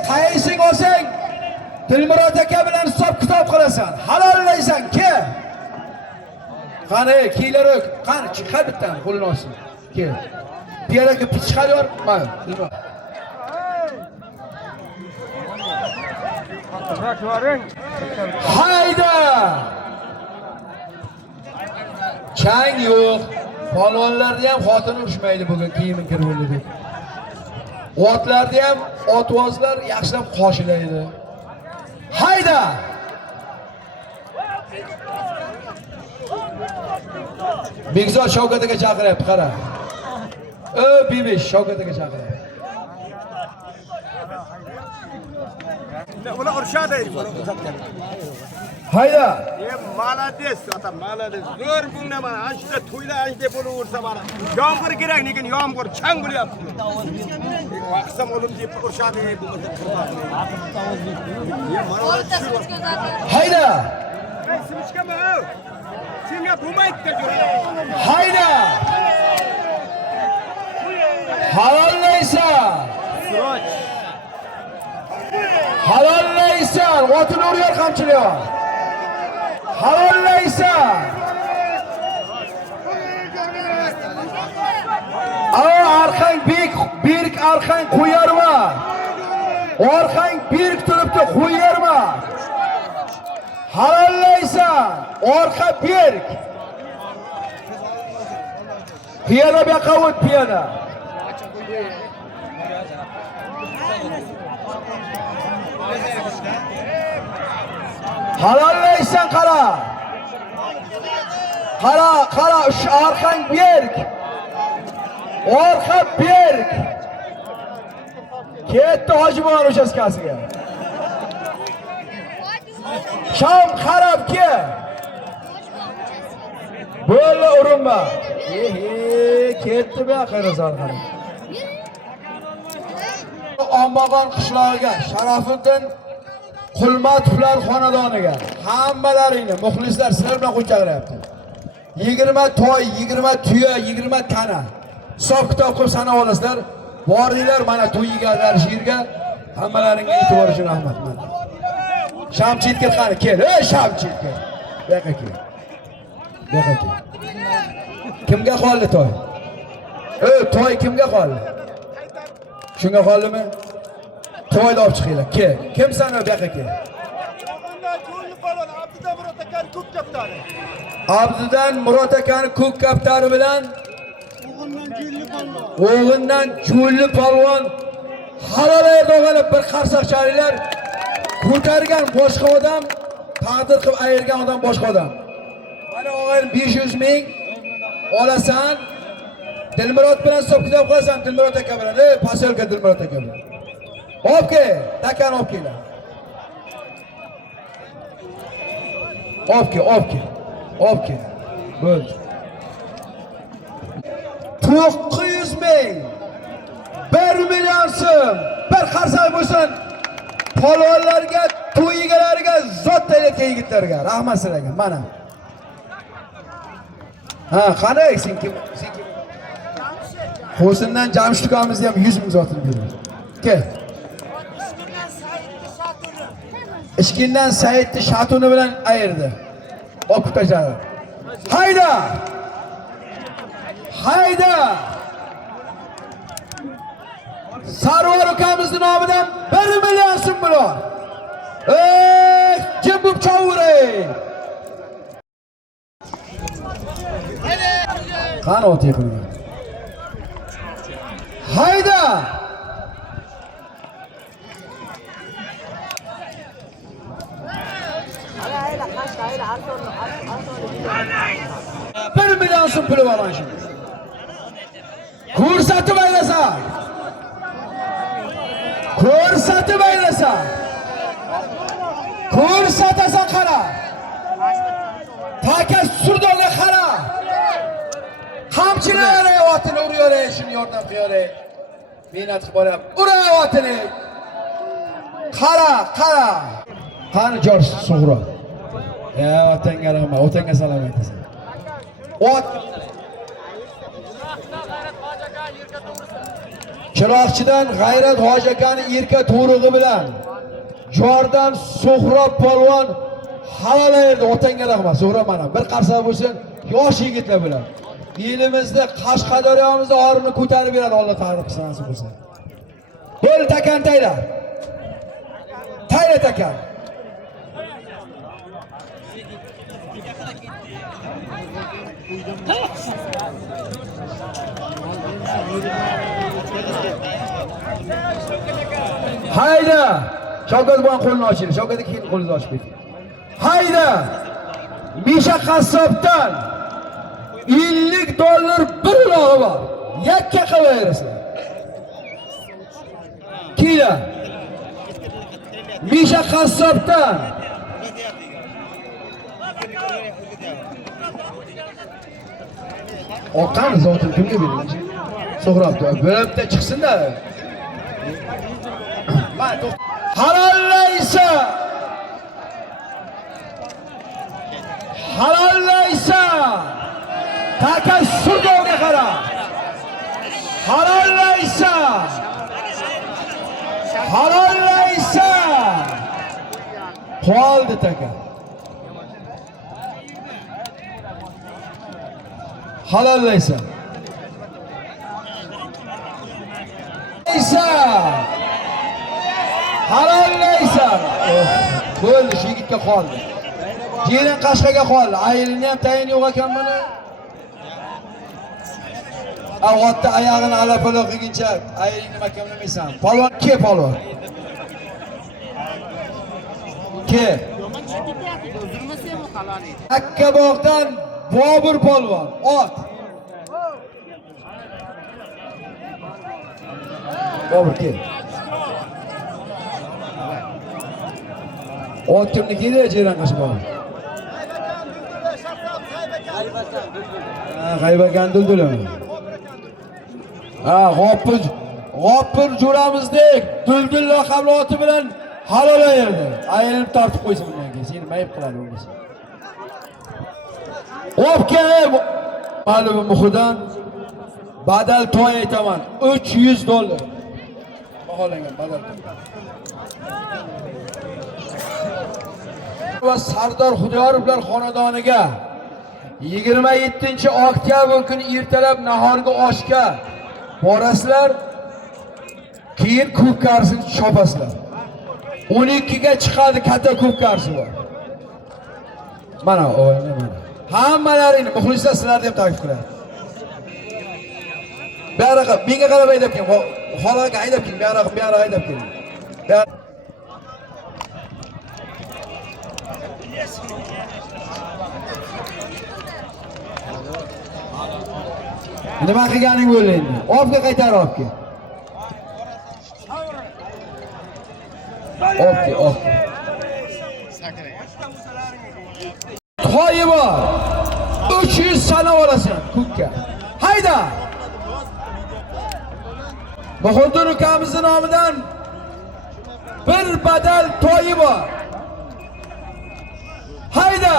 Qaysing olsang, Dilmurod aka bilan hisob kitob qilasan. Halollaysan, ke. Qani, kiylar, qani chiqar bittan qo'lini olsin. Ke. Piyaraga chiqaryor, mana. Hayda! Chang yo'q. Polvonlarda ham xotin urushmaydi bugun kiyim kirib. Otlarda ham otvozlar yaxshilab qoshilaydi. Hayda! Bekzod Shavkat aka chaqiryapti, qara. Bibish Shavkat aka chaqiryapti. Ular urishadi. Hayda! Молодец, ota, молодец. Zo'r bunga mana ancha to'ylar ancha bo'laversa mana. Yomg'ir kerak, lekin yomg'ir chang bo'lyapti. Vaqtsam olim deb urishadi bu. Hayda! Ey, simishkami? Senga bo'lmaydi-da. Hayda! Halollaysan! Halollaysan! Otini uryor qamchilar. Halollaysan! Arqang berk arqang qo'yarma. Orqang berk turibdi, qo'yarma. Halollaysan! Orqa berk. Piyada bu yoqqa o't, piyada. Halollaysan, qara. Qara, shu orqang berk. Orqa berk. Ketdi Hojimon uchastkasiga. Shom qarab ke. Bo'ldi urinma. Ketdi bu yoqqa qarab. Ommabon qishlog'iga Sharofiddin Qulmatovlar xonadoniga hammalaringni muxlislar sizlar bilan qo'l chaqiryapti. 20 to'y, 20 tuya, 20 tana. Hisob kitob qilib sanab olasizlar. Boringlar mana to'yigalar yerga hammalaringga e'tibor uchun rahmat. Mana. Shamchitga qani kel. Ey Shamchitga. Bu yoqqa kel. Bu yoqqa kel. Kimga qoldi to'y? To'y kimga qoldi? Shunga qoldimi? To'yni olib chiqinglar. Kel. Kim sana bu yoqqa kel? Abdudan Murod akani ko'k kaptari bilan o'g'indan Jo'lli polvon halolayda o'g'ilib bir qarsoq charinglar. Ko'targan boshqa odam, taqdir qilib ayirgan odam boshqa odam. Mana o'g'il 500 ming olasan. Dilmurod bilan hisob kitob qilasan, Dilmurod aka bilan. Poselka Dilmurod aka bilan. Obke, takan obkelar. Obke. Bo'ldi. 900 ming. 1 million so'm. Bir qarsak bo'lsin. Polvonlarga, to'y egalariga, zot taylayotgan yigitlarga rahmat sizlarga. Mana. Qani sen kim? Qo'shindan Jamshid ukamizni ham 100 ming zotini berdi. Kel. Ishkindan Saidni shatuni bilan ayirdi. O'qib tashladi. Hayda! Sarvar ukamizning nomidan 1 million so'm bo'ladi. Kim bu chavray? Qani o'tay qilgan. Hayda! Bir milyon so'm puli bor mana. Ko'rsatib aylasan. Ko'rsatasan qara. Taka surdoga qara. Qamchilar otini uryor, shuni yordam qilar. Mehnat qilib boryapti. Ura otini. Qara. Qani Jor Sug'ro. Otanga rahmat, otanga salom aytasan. Chiroqchidan G'ayrat Hoji akani erka to'rig'i bilan Jordan So'hrob polvon halolaydi. Otanga rahmat. So'hrob mana bir qarsak bo'lsin, yosh yigitlar bilan elimizda Qashqadaryomizda orini ko'tarib beradi. Alloh ta'ala qilsin nasib bo'lsa. Bo'l takan tayla takan. Hayda! Shavkat bilan qo'lini oching. Shavkat keyin qo'lingizni ochib keting. Hayda! Misha qassobdan $50 bir ulog'i bor. Yakka qilaverasizlar. Kila. Misha qassobdan oqamiz zotin kimga beramiz? So'rabdi. Bo'libda chiqsin-da. Halollaysa. Halollaysa. Takassurdovga qara. Halollaysa. Halollaysa. Qoldi taka. Halollaysa. Halollaysa. Bo'ldi, shu yigitga qoldi. Jirin Qashqaga qoldi. Ayilni ham tayin yo'q ekan buni. Avg'otda oyog'ini alapalo qilguncha ayilni nima kamlamaysan. Polvon ke polvon. Ke. Akkabog'dan Bobur polvon, ot. Bobur ke. Ot kimniki edi, Jiran Qashqaboq? G'aybakan Duldulmi? G'oppir jo'ramizdek Duldul laqabli oti bilan halolayerdi. Ayilib tortib qo'ysin bundan keyin. Seni mayib qiladi bo'lmasa. O'pka ma'lum muhdan badal to'y aytaman. $300. Baholangan badal. Va Sardor Xudoyorovlar xonadoniga 27-oktyabr kuni ertalab nahorga oshga borasizlar, keyin ko'pkarsini chopasizlar. 12 ga chiqadi katta ko'pkarsi bor. Mana o'yini mana. Hammalaringni muxlislar sizlarni ham taklif qiladi. Baraqa menga qarab haydab keling, xolaga haydab keling, baraqa haydab keling. Nima qilganing bo'ldi endi? Ofga qaytar ofga. Ofga. To'yi bor. 300 sana olasan kukka. Hayda! Bahodir ukamizning nomidan bir badal to'yi bor. Hayda!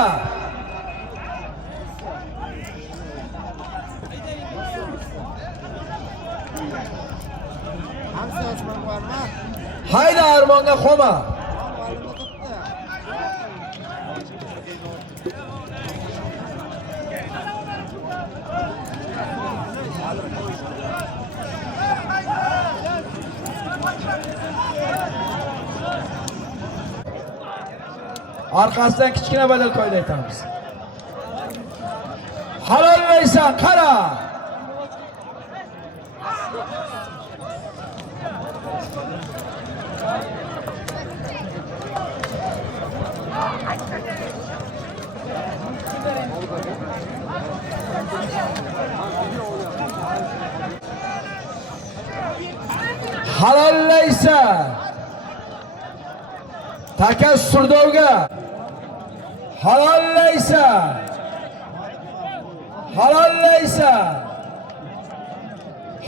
Hayda armonga xoma. Arkasidan kichkina badal to'yda aytamiz. Halollaysan, qara. Halollaysa. Takassurdovga. Halollaysa. Halollaysa.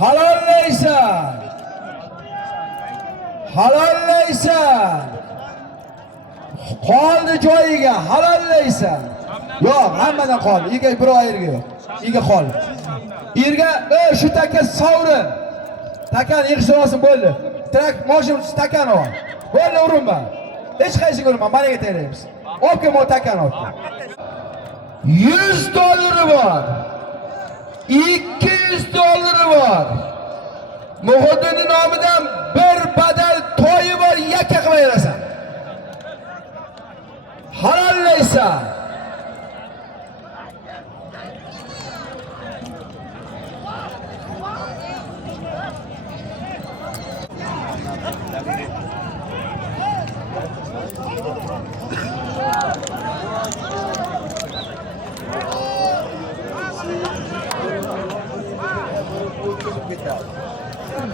Halollaysa. Halollaysa. Qoldi joyiga, halollaysa. Yo'q, hammadan qoldi. Ega bir oyirga yo'q. Ega qoldi. Erga shu taka sovrin. Takan yig'ishtirsin bo'ldi. Trak moshin takan ol. Bo'ldi urinma. Hech qaysi ko'rma, managa teraymiz. Opga mo takan ol. $100 bor. $200 bor. Muhuddining nomidan bir badal to'yi bor, yakka qilib berasan. Halollaysa.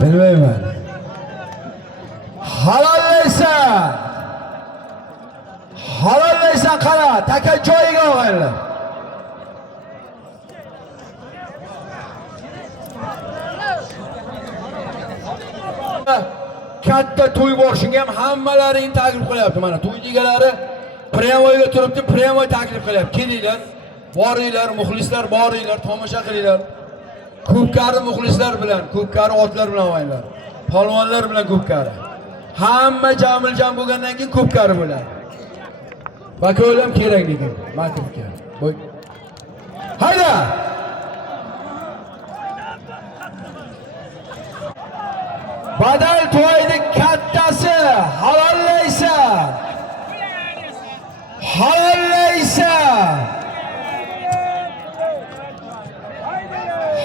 Bilmayman. Halollaysan. Halollaysan qara, taka joyiga o'g'aylar. Katta to'y bor, shunga ham hammalaring taklif qilyapti. Mana to'y egalari Premoyga turibdi, Premoy taklif qilyapti. Kelinglar, boringlar, muxlislar boringlar, tomosha qilinglar. Ko'pkari muxlislar bilan, ko'pkari otlar bilan o'ynaylar. Polvonlar bilan ko'pkari. Hamma jamil-jam bo'lgandan keyin ko'pkari bo'ladi. Vakolam kerak dedim, matrifga. Voy. Hayda! Badal to'yning kattasi halollaysan. Halollaysan.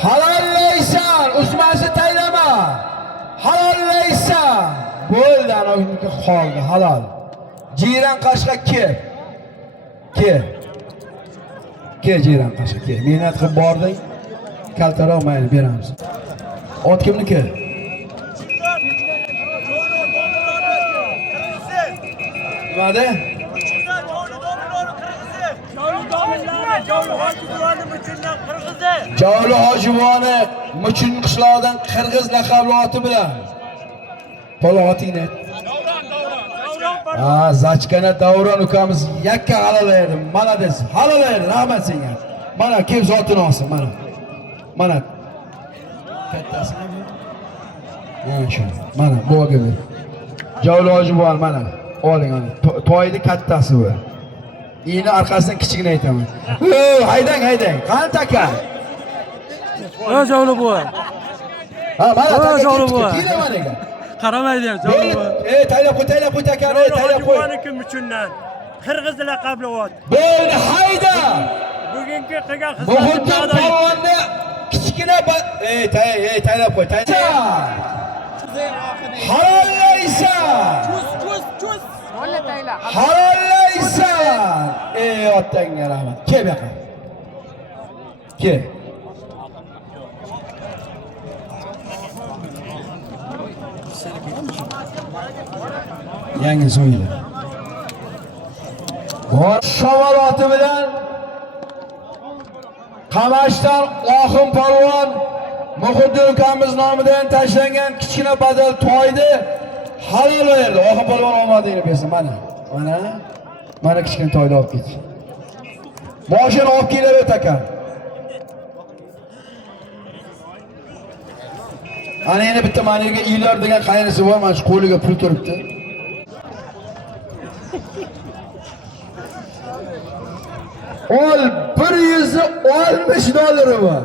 Halollaysan. Usmonsi taylama. Halollaysan. Bo'ldi, ana uniki qoldi, halol. Jiran qashqa kel. Kel. Kel jiran qashqa kel. Mehnat qilib bording. Kaltaroq mayli beramiz. Ot kimniki? Nimada? Javli hojivoni Muchin qishlog'idan Qirg'iz laqabli oti bilan. Bola otingni. Zachkana Davron ukamiz yakka halolaydi. Malades. Halolaydi. Rahmat senga. Mana kelib zotini olsin, mana. Mana. Kattasini bu. Mana shu. Mana buga ber. Javli hojivon mana. Oling, oling. To'yni kattasi bu. Endi orqasidan kichigini aytaman. Haydang, haydang. Qani taka? Javli buva. Ha, mana taka. Javli buva. Kelamaniga. Qaramaydi ham, Javli buva. Taylab qo'y, taylab qo'y takani, taylab qo'y. Kim uchundan? Qirg'iz laqabli ot. Bo'ldi, hayda. Bugungi qilgan Muhitdin polvonni kichkina taylab qo'y, taylab. Halollaysan. Chus. Molla tayla. Halollaysan. Otangga rahmat. Kel bu yoqqa. Kel. Yangi so'ydi. Bor shavoloti bilan Qamashdan Oxim polvon Muhiddin ukamiz nomidan tashlangan kichkina badal to'ydi. Halol berdi. Oxim polvon omadingni bersin mana. Mana kichkina to'yni olib ket. Boshini olib kelaver taka. Ana endi bitta maniga Ilar degan qaynisi bor, mana shu qo'liga pul turibdi. Ol 160 dollari bor.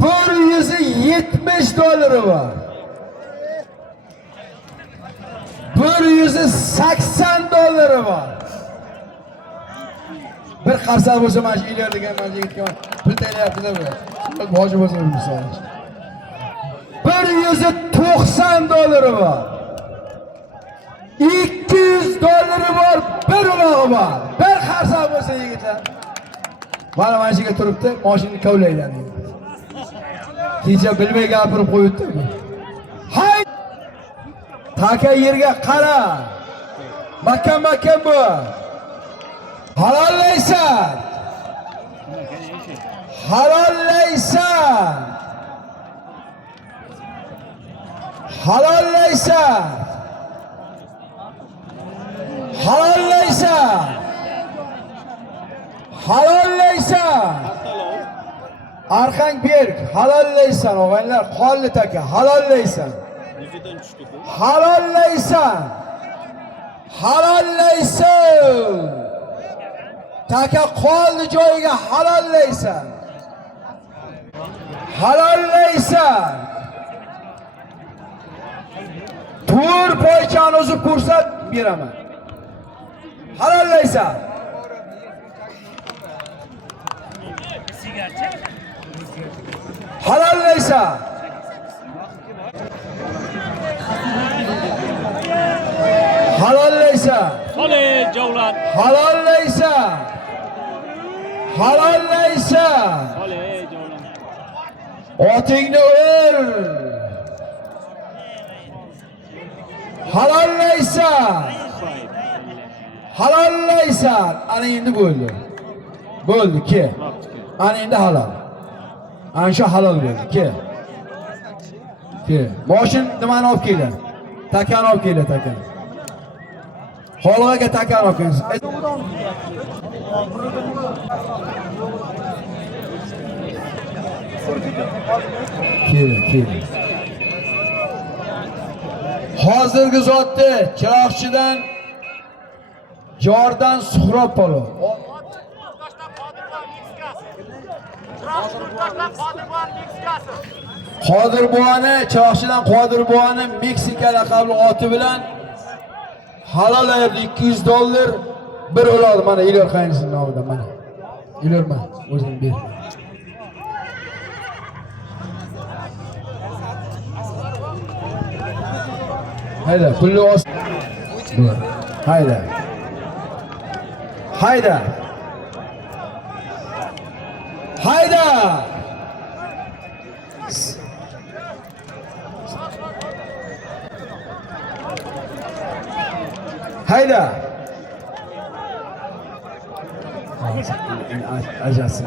170 dollari bor. 180 dollari bor. Bir qarsa bo'lsa mana shu Ilar degan mana yigitga pul tayyorlayapti-da bu. Boshi bo'lsa misol. 190 dollari bor. 200 dollari bor, bir ulog'i bor. Bir qarsa bo'lsa yigitlar. Mana mashinaga turibdi, mashinani kovlaylar. Kecha bilmay gapirib qo'yibdi. Hay! Taka yerga qara. Makam bu. Halollaysan. Halollaysan. Halollaysan. Halollaysan. Halollaysan. Arxangberg halollaysan o'g'aylar, qolli taka halollaysan. Halollaysan. Halollaysan. Taka qolli joyiga halollaysan. Halollaysan. Tur poychani uzib ko'rsat, beraman. Halollaysan. Halollaysan. Halollaysan. Oley javlan. Halollaysan. Halollaysan. Oley javlan. Otingni o'l. Halollaysan. Halollaysan. Ana endi bo'ldi. Bo'ldi, ke. Ana endi halol. Ana shu halol bo'ldi, ke. Ke. Moshin nimani olib keldi? Takani olib keldi, takan. Holg'aga takan olib keldi. Keling. Hozirgi zotni Chiroqchidan Jordan Suhrob polvon. Qodir buvani, Chiroqchidan Qodir buvani Meksika laqabli oti bilan halol ayirdi $200 bir uladi. Mana Ilyor qaynisining nomidan mana. Ilyor mana o'zing ber. Hayda, pulni os. Hayda. Hayda. Hayda. Hayda. Ajasın.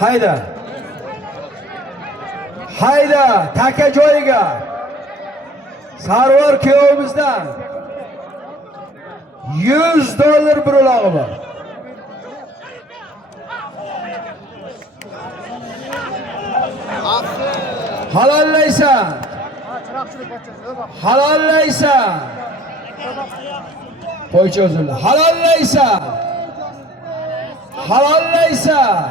Hayda. Hayda. Taka joyiga. Sarvar kuyovimizdan $100 bir ulog'i bor. Halollaysan. Halollaysan. Qo'ychi o'zinglar. Halollaysan. Halollaysan.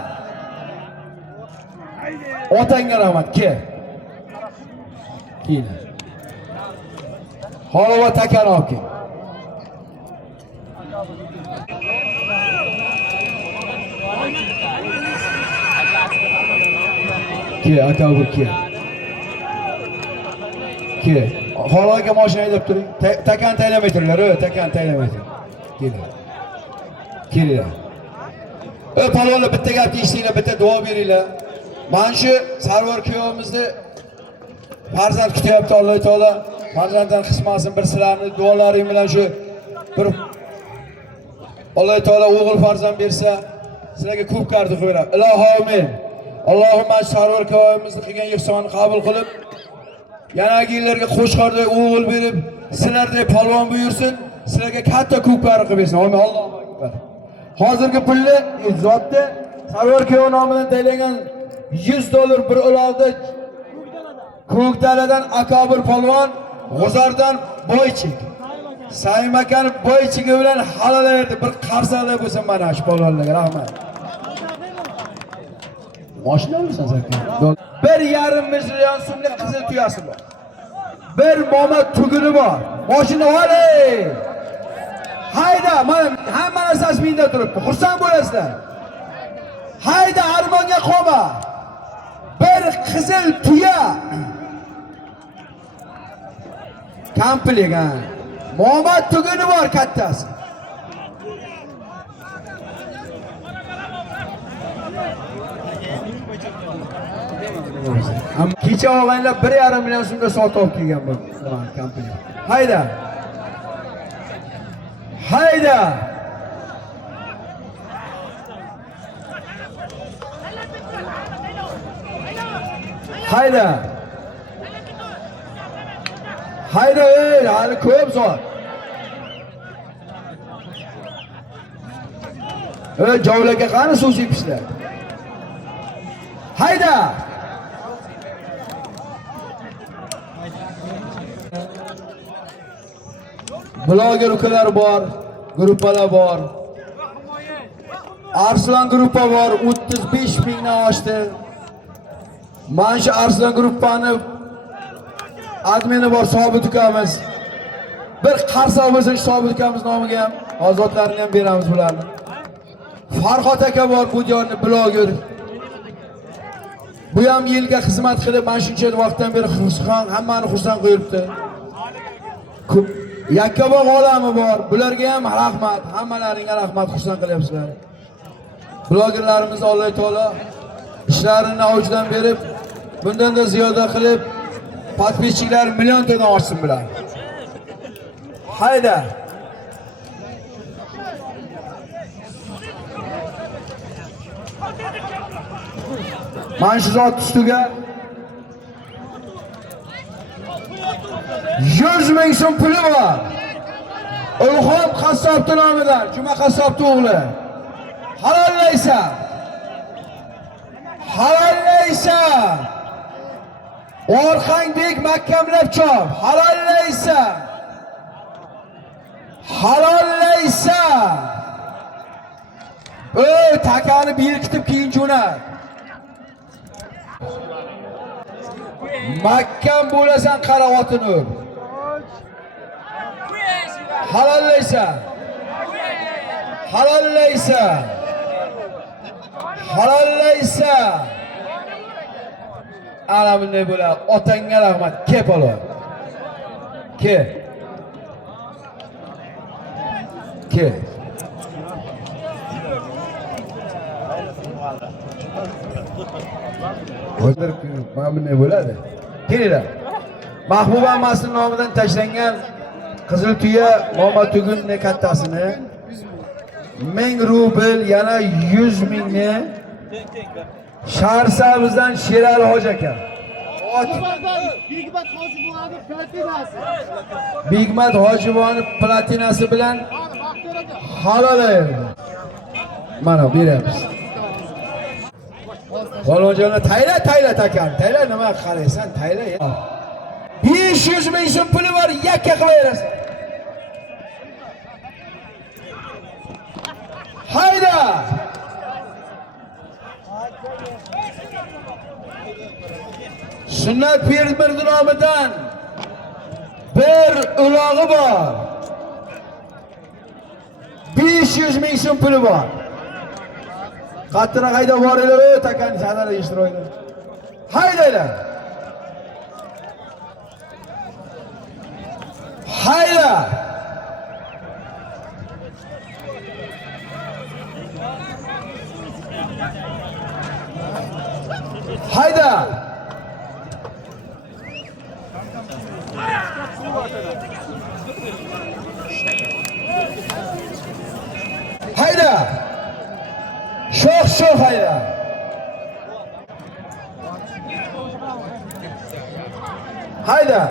Otangga rahmat, kel. Kel. Holva takan olib kel. Kel, aka bu kel. Kel. Holvaga mashina haydab turing. Takan taylamaytirlar, takan taylamaytir. Kel. Kelinglar. Palvonlar bitta gapni eshitinglar, bitta duo beringlar. Mana shu Sarvar kuyovimizni farzand kutyapti Alloh taolo. Farzanddan qismasin, bir sizlarni duolaring bilan shu bir Alloh taolo o'g'il farzand bersa, sizlarga ko'p qarzi qo'yar. Ilohomin. Allohumma Sarvar kuyovimizni qilgan ihsonni qabul qilib, yanagillarga qo'shqordek o'g'il berib, sizlardek polvon buyursin, sizlarga katta ko'p qarzi qilib bersin. Amin. Allohu akbar. Hozirgi pulni zotda Sarvar kuyov nomidan tayinlangan $100 bir uloqda Ko'kdaladan akobir polvon, G'uzordan Boychik. Saim akani Boychigi bilan halol erdi. Bir qarsaqlar bo'lsin mana shu polvonlarga rahmat. Mashina olsan sen? 1,5 million so'mlik qizil tuyasi bor. Bir moma tuguni bor. Mashina oling. Hayda, mana hamma narsasi menda turibdi. Xursand bo'lasizlar. Hayda, armonga qolma. Bir qizil tuya. Komplet ha. Muhammad tuguni bor kattasi. Kecha olganlar 1,5 million so'mga sotib olib kelgan bu komplet. Hayda. Hayda. Hayda. Hayda, hali ko'p zor. Javlarga qani suv sepishlar. Hayda. Bloger ukalar bor, gruppalar bor. Arslan gruppa bor, 35 mingdan oshdi. Mana shu Arslan gruppani admini bor, Sobit ukamiz. Bir qarsa bo'lsa shu Sobit ukamiz nomiga ham ozodlarini ham beramiz bularni. Farhod aka bor, bu jonni bloger. Bu ham yilga xizmat qilib, mana shuncha vaqtdan beri hammani xursand qo'yibdi. Yakkabog' olami bor. Bularga ham rahmat, hammalaringga rahmat, xursand qilyapsizlar. Blogerlarimiz Alloh taolo ishlarini avjidan berib, bundan da ziyoda qilib, podpischilar milliontadan oshsin bular. Hayda. Mana shu zot ustiga 100 ming so'm puli bor. Ilhom qassob nomidan, Juma qassobning o'g'li. Halollaysan. Halollaysan. Orqangbek mahkamlab chop. Halollaysan. Halollaysan. Ey, takani berkitib keyin jo'nat. Mahkam bo'lasan qaravotini. Halollaysan. Halollaysan. Halollaysan. Ana bunday bo'ladi. Otangga rahmat. Ke palo. Ke. Ke. Hozir mana bunday bo'ladi. Kelinglar. Mahbuba Mas'ud nomidan tashlangan Qizil tuya Momo tugunni kattasini 1000 rubl yana 100 mingni Sharsabizdan Sherali hoji aka. Bigmat Hojiboni platinasi bilan halolaydi. Mana beramiz. Polvonjonni tayla takan. Tayla nima qaraysan? Tayla. 500 ming so'm puli bor, yakka qilaverasiz. Hayda! Sunnat Pirimir nomidan bir ulog'i bor. 500 ming so'm puli bor. Qattiq haydab boringlar, takan sanalari ishtiroylar. Haydanglar. Hayda! Hayda! Hayda! Sho'x hayda! Hayda!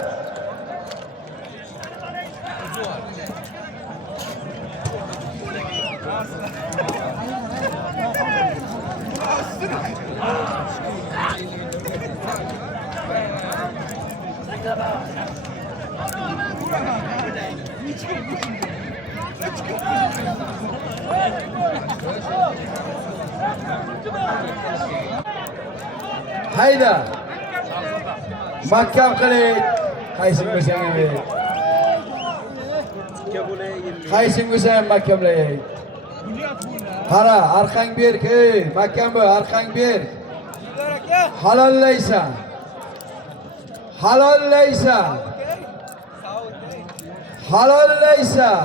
Hayda! Mahkam qiling. Qaysing bo'lsang ham. Qaysing bo'lsa ham mahkamlaying. Qara, arqang ber, ey, mahkam bo'l, arqang ber. Halollaysan. Halollaysan. Halollaysan.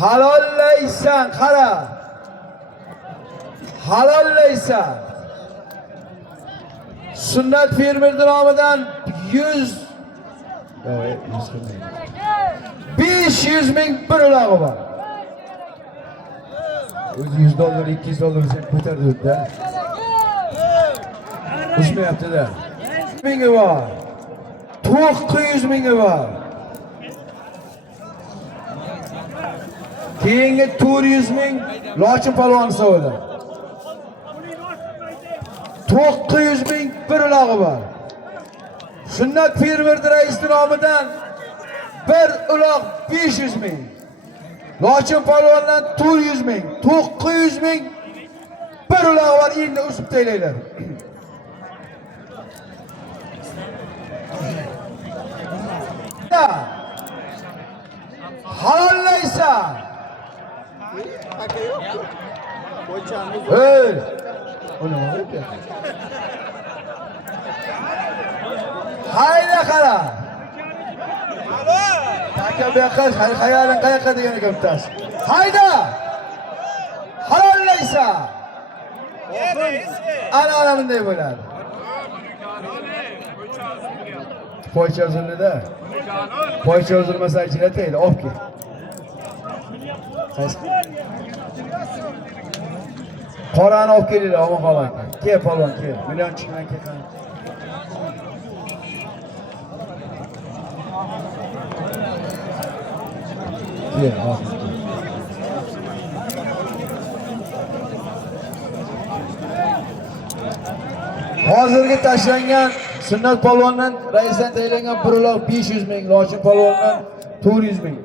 Halollaysan, qara. Halollaysan. Sunnat Pirimir nomidan 500 ming bir ulog'i bor. O'zi $100, $200 sen ko'tardi-da. Ushmayapti-da. Mingi bor. 900 mingi bor. Keyingi 400 ming Lochin polvon hisobida. 900 ming bir ulog'i bor. Sunnat Pirimir rais nomidan bir uloq 500 ming. Lochin polvondan 400 ming, 900 ming bir uloq bor, endi usib taylaylar. Halollaysan. Hey! Hayda qara. Taka buyoqqa xayoling qayoqqa degan ekan bittasi. Hayda! Halollaysan. Ana bunday bo'ladi. Poycha uzunlida. Poycha uzilmasa ichilataydi, olib kel. Qorani olib kelinglar, omon qoling. Kel polvon, kel. Million chiqman ketgan. Kel, hop. Hozirgi tashlangan sunnat polvondan raisdan tayinlangan bir uloq 500 ming, lochin polvondan 400 ming.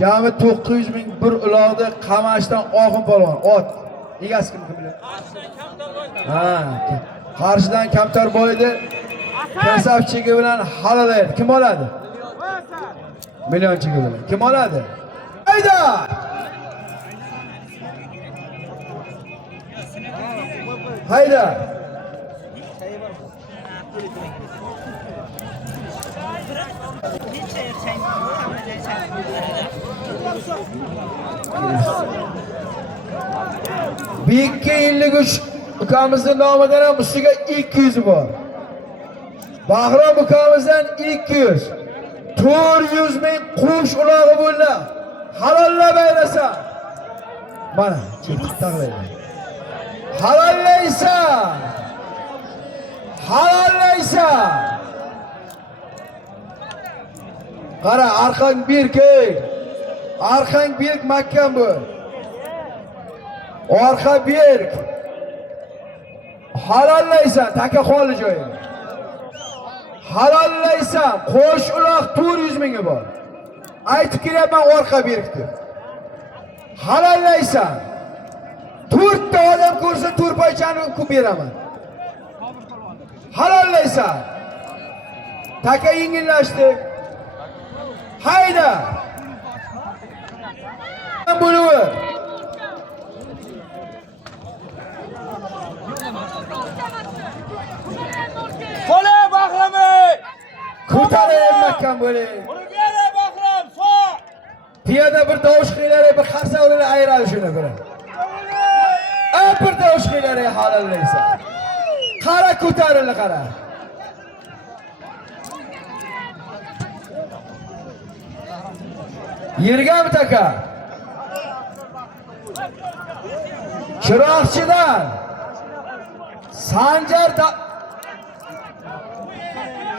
Jami 900 ming bir uloqni Qamashdan Oxun polvon ot. Egasi kim biladi? Ha, Qarshidan Kamtarboyni kasabchigi bilan halolaydi. Kim oladi? Millionchigi bilan. Kim oladi? Hayda! Hayda! Biyikki 53 ukamizning nomidan ham ustiga 200 bor. Bahrom ukamizdan 200. 400 ming qush ulog'i bo'ldi. Halollab aylasan. Mana, chekib taqlaydi. Halollaysan. Halollaysan. Qara, arqang berk. Arqang berk mahkam bo'l. Orqa berk. Halollaysan, taka qoli joyi. Halollaysan, qo'sh uloq 400 mingi bor. Aytib kelyapman orqa berkdi. Halollaysan. 4 ta odam ko'rsa 4 poychani ko'p beraman. Halollaysan. Taka yengillashdi. Hayda. Bo'laver. Qo'le Bahrami! Ko'tarib mahkam bo'ling. Bera Bahram, so'q! Piyoda bir tovush qiylari, bir qarsavlari ayiradi shuni bilan. Bir tovush qiylari halollaysan. Qara ko'tarildi, qara. Yirgam taka. Chiroqchidan Sanjar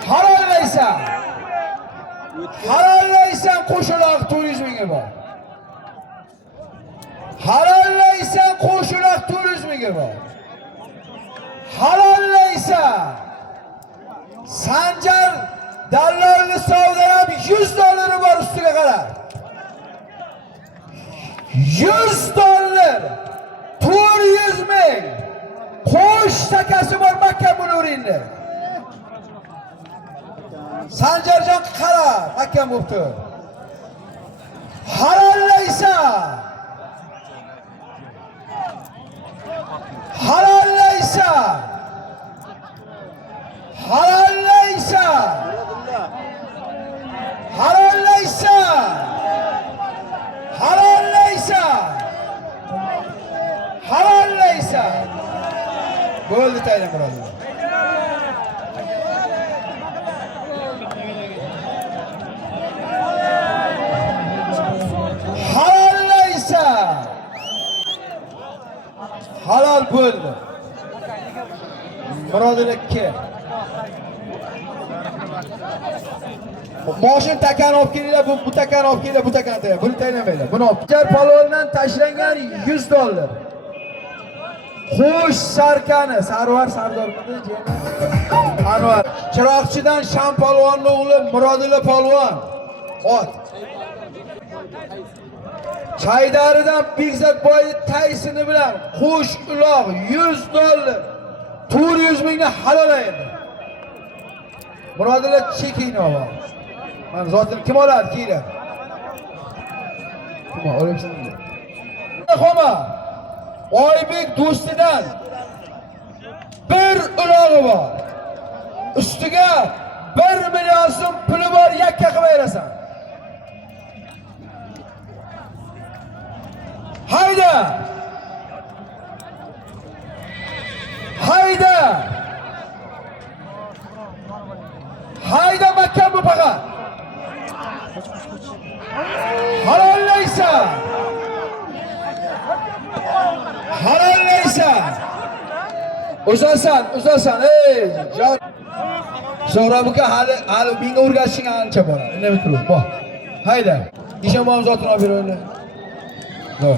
halollaysan. Halollaysan qo'shiloq 400 mingi bor. Halollaysan qo'shiloq 400 mingi bor. Halollaysan. Sanjar dallolni savdolar $100 bor ustiga qara. $100. 400 ming. Qo'sh takasi bor Makka Bulurinda. Sanjarjon qara, Makka bo'pti. Halollaysan. Halollaysan. Halollaysan. Halollaysan. Halollaysan. Halollaysan. Bo'ldi taylan birodar. Halollaysan. Halol bo'ldi. Birodarlar Moshin takani olib kelinglar, bu takani olib kelinglar, bu takani tayyor. Buni tayyorlaylar. Buni olib. Jar polvondan tashlangan $100. Xo'sh sarkani, Sarvar Sardormidi, Anvar. Chiroqchidan Sham polvonning o'g'li Murodilla polvon. Ot. Chaydaridan Bekzatboyning taysini bilan qo'sh uloq $100. 400 mingni halolaydi. Murodilla chekingni oladi. Men zotim kim oladi, kiylar. Kim olyapsan? Xoma. Oybek do'stidan bir ulog'i bor. Ustiga 1 million so'm puli bor, yakka qilib berasan. Hayda! Halollaysan. Halollaysan. Uzasan. Ey, jon. So'rab uka hali menga o'rgatishing ancha bor. Nima turib? Bor. Hayda. Ishonmamiz otini olib beraylik. Bor.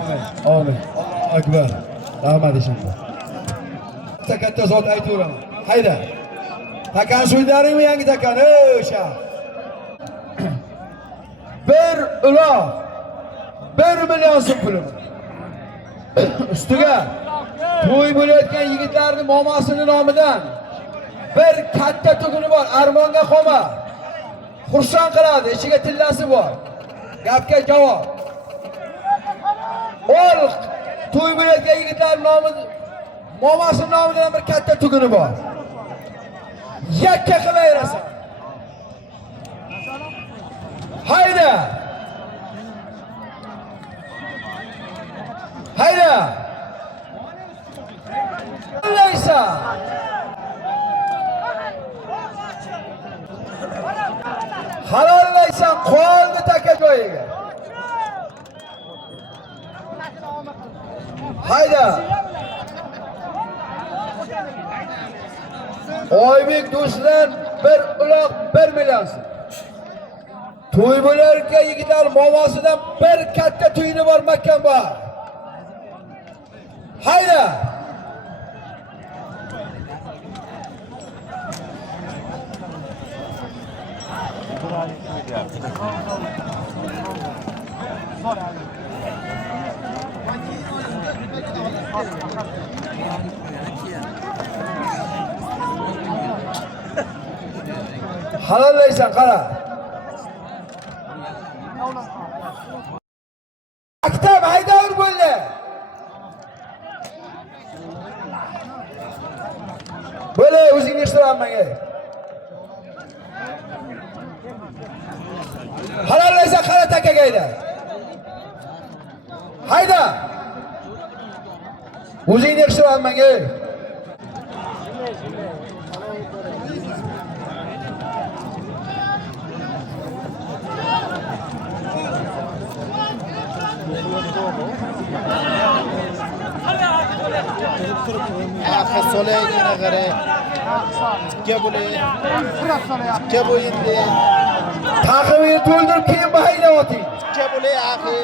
Amin. Allohu akbar. Rahmat ishonma. Katta zot aytaveraman. Hayda. Takan so'ylaringmi yangi takan? Ey o'sha. Bir uloq 1 million so'm pulim. Ustiga to'y bo'layotgan yigitlarning momasini nomidan bir katta tuguni bor. Armonga qolma. Xursand qiladi, ichiga tillasi bor. Gapga javob. Ol to'y bo'layotgan yigitlarning nomidan momasini nomidan bir katta tuguni bor. Yakka qilaverasan. Hayda. Halollaysan. Halollaysan qoldi taka joyiga. Hayda. Oybek do'stlar bir uloq 1 million so'm. To'y bo'larkan yigitlar momosidan bir katta to'yini bor makkan bor. Hayda. Halollaysan qara. Maktab haydavur bo'ldi. Bo'le o'zingni eshitaman menga. Halollaysan qara takaga hayda. Hayda. O'zingni eshitaman menga. Akhi so'laygina qara. Tikka bo'le. Tikka bo'yindi. Taqimini to'ldirib keyin bahaylayapti. Tikka bo'le akhi.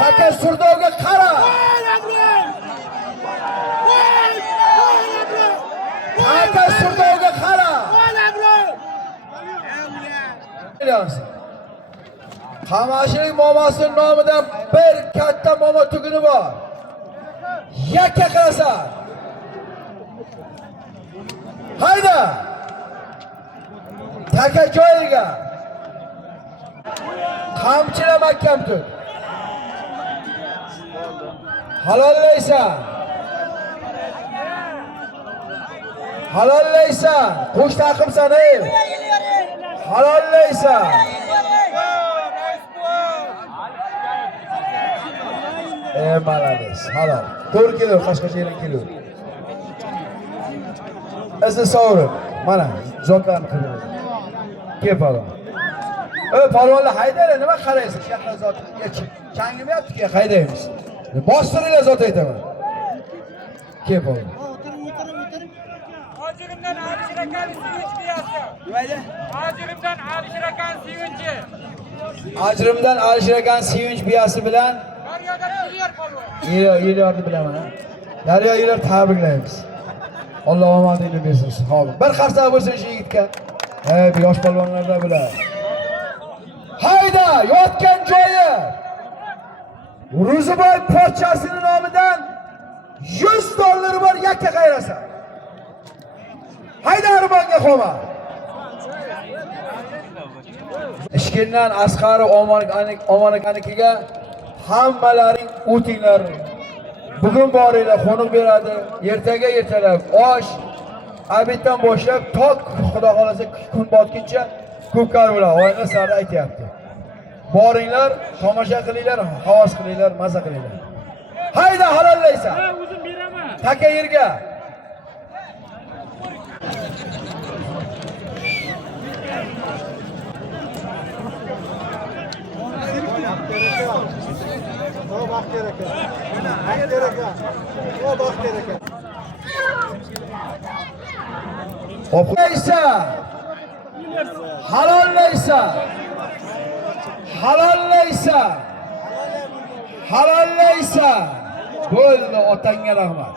Taka surdovga qara. Taka surdovga qara. Qamashining momasining nomidan bir katta momo tuguni bor. Yakka qilasan. Hayda. Taka joyiga. Qamchila mahkam tut. Halollaysan. Halollaysan. Qo'sh taqimsan ey. Halollaysan. Malades. Halol. 4 kilo qashqachadan kilo. Esa sovrin. Mana zotlarni qilib. Kel palon. Palonlar haydaylar, nima qaraysiz? Shahar zotiga changimayapti-ku, haydaymiz. Bostiringlar zot aytaman. Kel palon. Hojirimdan Alisher akani sevinch biyasi. Nimaydi? Hojirimdan Alisher akani sevinchi. Ajrimdan Alisher akani sevinch biyasi bilan Daryodan Yiliyor polvon. Yiliyorni bilaman. Daryo Yiliyor tabriklaymiz. Alloh omonligini bersin. Xo'p. Bir qarsak bo'lsin shu yigitga. Bu yosh polvonlarda bilan. Hayda, yotgan joyi. Ro'ziboy pochchasining nomidan $100 bor yakka qayrasan. Hayda Armonga qolma. Ishkindan Asqari Omonakanikiga hammalaring o'tinglar. Bugun boringlar, qo'niq beradi. Ertaga ertalab osh, obeddan boshlab tok xudo xolasa kun botguncha ko'pkar bilan oyna sari aytyapti. Boringlar, tomosha qilinglar, havas qilinglar, maza qilinglar. Hayda halollaysan. O'zim beraman. Taka yerga. Halollaysan. Halollaysan. Halollaysan. Halollaysan. Bo'ldi, otangga rahmat.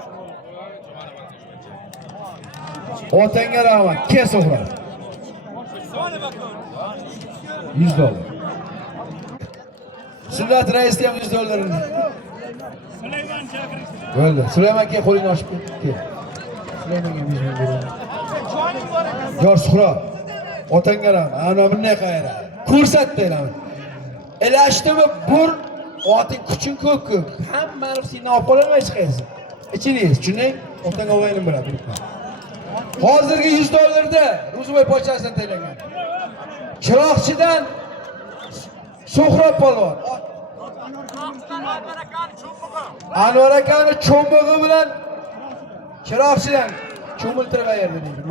Otangga rahmat. Kes uxlar. $100. Sunnat raisda ham $100. Süleyman Chakir. Bo'ldi. Süleyman aka qo'lingni ochib kel. Süleymanga 100 ming beraman. Yor Suhrob. Otangga rahmat. Ana bunday qayra. Ko'rsatdilar. Elashdimi bur oting kuching ko'p. Hammani sendan olib qololmay chiqaysan. Ichingiz, tushunay? Otang o'g'aynim biladi. Hozirgi $100 da Ro'ziboy pochasidan taylangan. Chiroqchidan Suhrob polvon. Anvar akani cho'mbig'i bilan chiroqchidan cho'miltirib berdi deydi.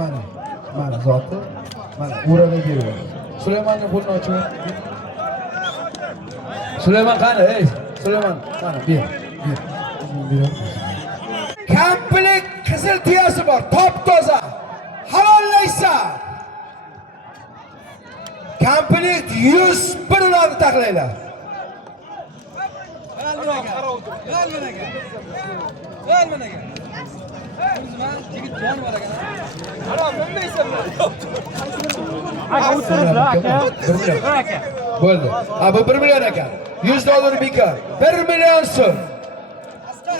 Mana zoti. Mana o'raga berib. Süleymanning qo'lini ochib. Süleyman qani? Ey, Süleyman, qani ber. Komplet qizil tuyasi bor, top toza. Halollaysan. Komplet 101 ularni taqlaylar. Bo'ldi. Ha bu 1 million ekan. $100 bekor. 1 million so'm.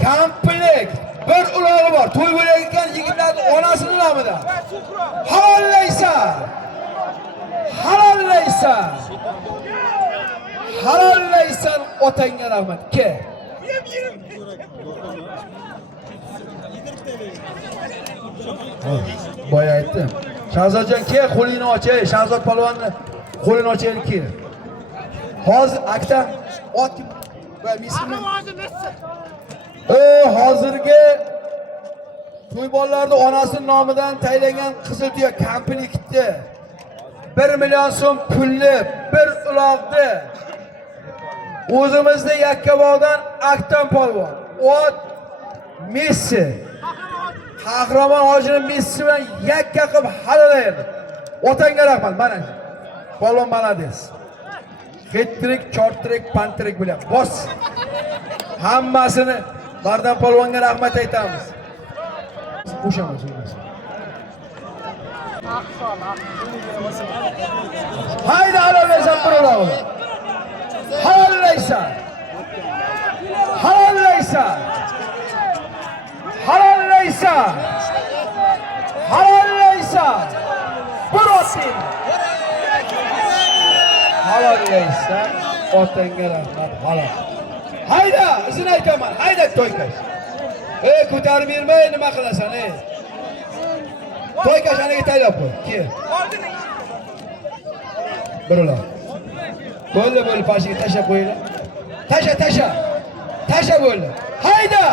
Komplet bir ulog'i bor. To'y bo'layotgan yigitlarning onasining nomidan. Halollaysan. Halollaysan. Halollaysan otangga rahmat. Ke. Boya aytdim. Shahzodjon ke qo'lingni ochay. Shahzod polvonni qo'lini ochaylik ke. Hozir akta ot va misli. Hozirgi to'y bolalarning onasining nomidan taylangan qizil tuya komplektni 1 million so'm pulli bir uloqni o'zimizda Yakkabog'dan Aktam polvon, ot Messi, qahramon hojining Messi bilan yakka qilib halolaydi. Otangga rahmat, mana polvon malades. Hat-trick, short-trick, pant-trick bilan bos. Hammasini Bardan polvonga rahmat aytamiz. Qo'shamiz. Hayda halollaysan bir uloqni. Halollaysan. Halollaysan. Halollaysan. Halollaysan. Bir oting. Halollaysan. Otangga rahmat. Halol. Hayda, izin aytaman. Hayda to'ykash. Ko'tarib bermay nima qilasan, To'ykash anaga taylab qo'y. Kel. Bir uloq. Bo'ldi, pashiga tashlab qo'yinglar. Tasha. Tasha bo'ldi. Hayda!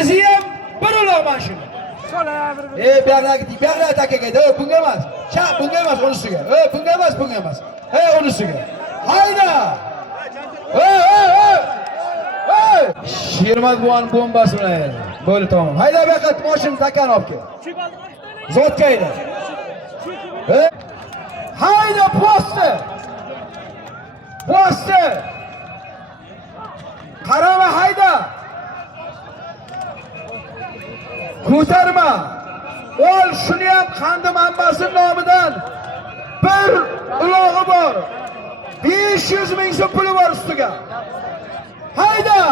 Izi ham bir uloq mana shuni. Buyog'ga takaga, bunga emas. Bunga emas, unisiga. Bunga emas. Unisiga. Hayda! Shermat buvan bombasi bilan bo'ldi, tamom. Hayda beqat mashina takan olib kel. Zotga hayda. Hayda posti. Qarama hayda. Ko'tarma. Ol shuni ham Qandim ammasining nomidan bir ulog'i bor. 500 ming so'm puli bor ustiga. Hayda!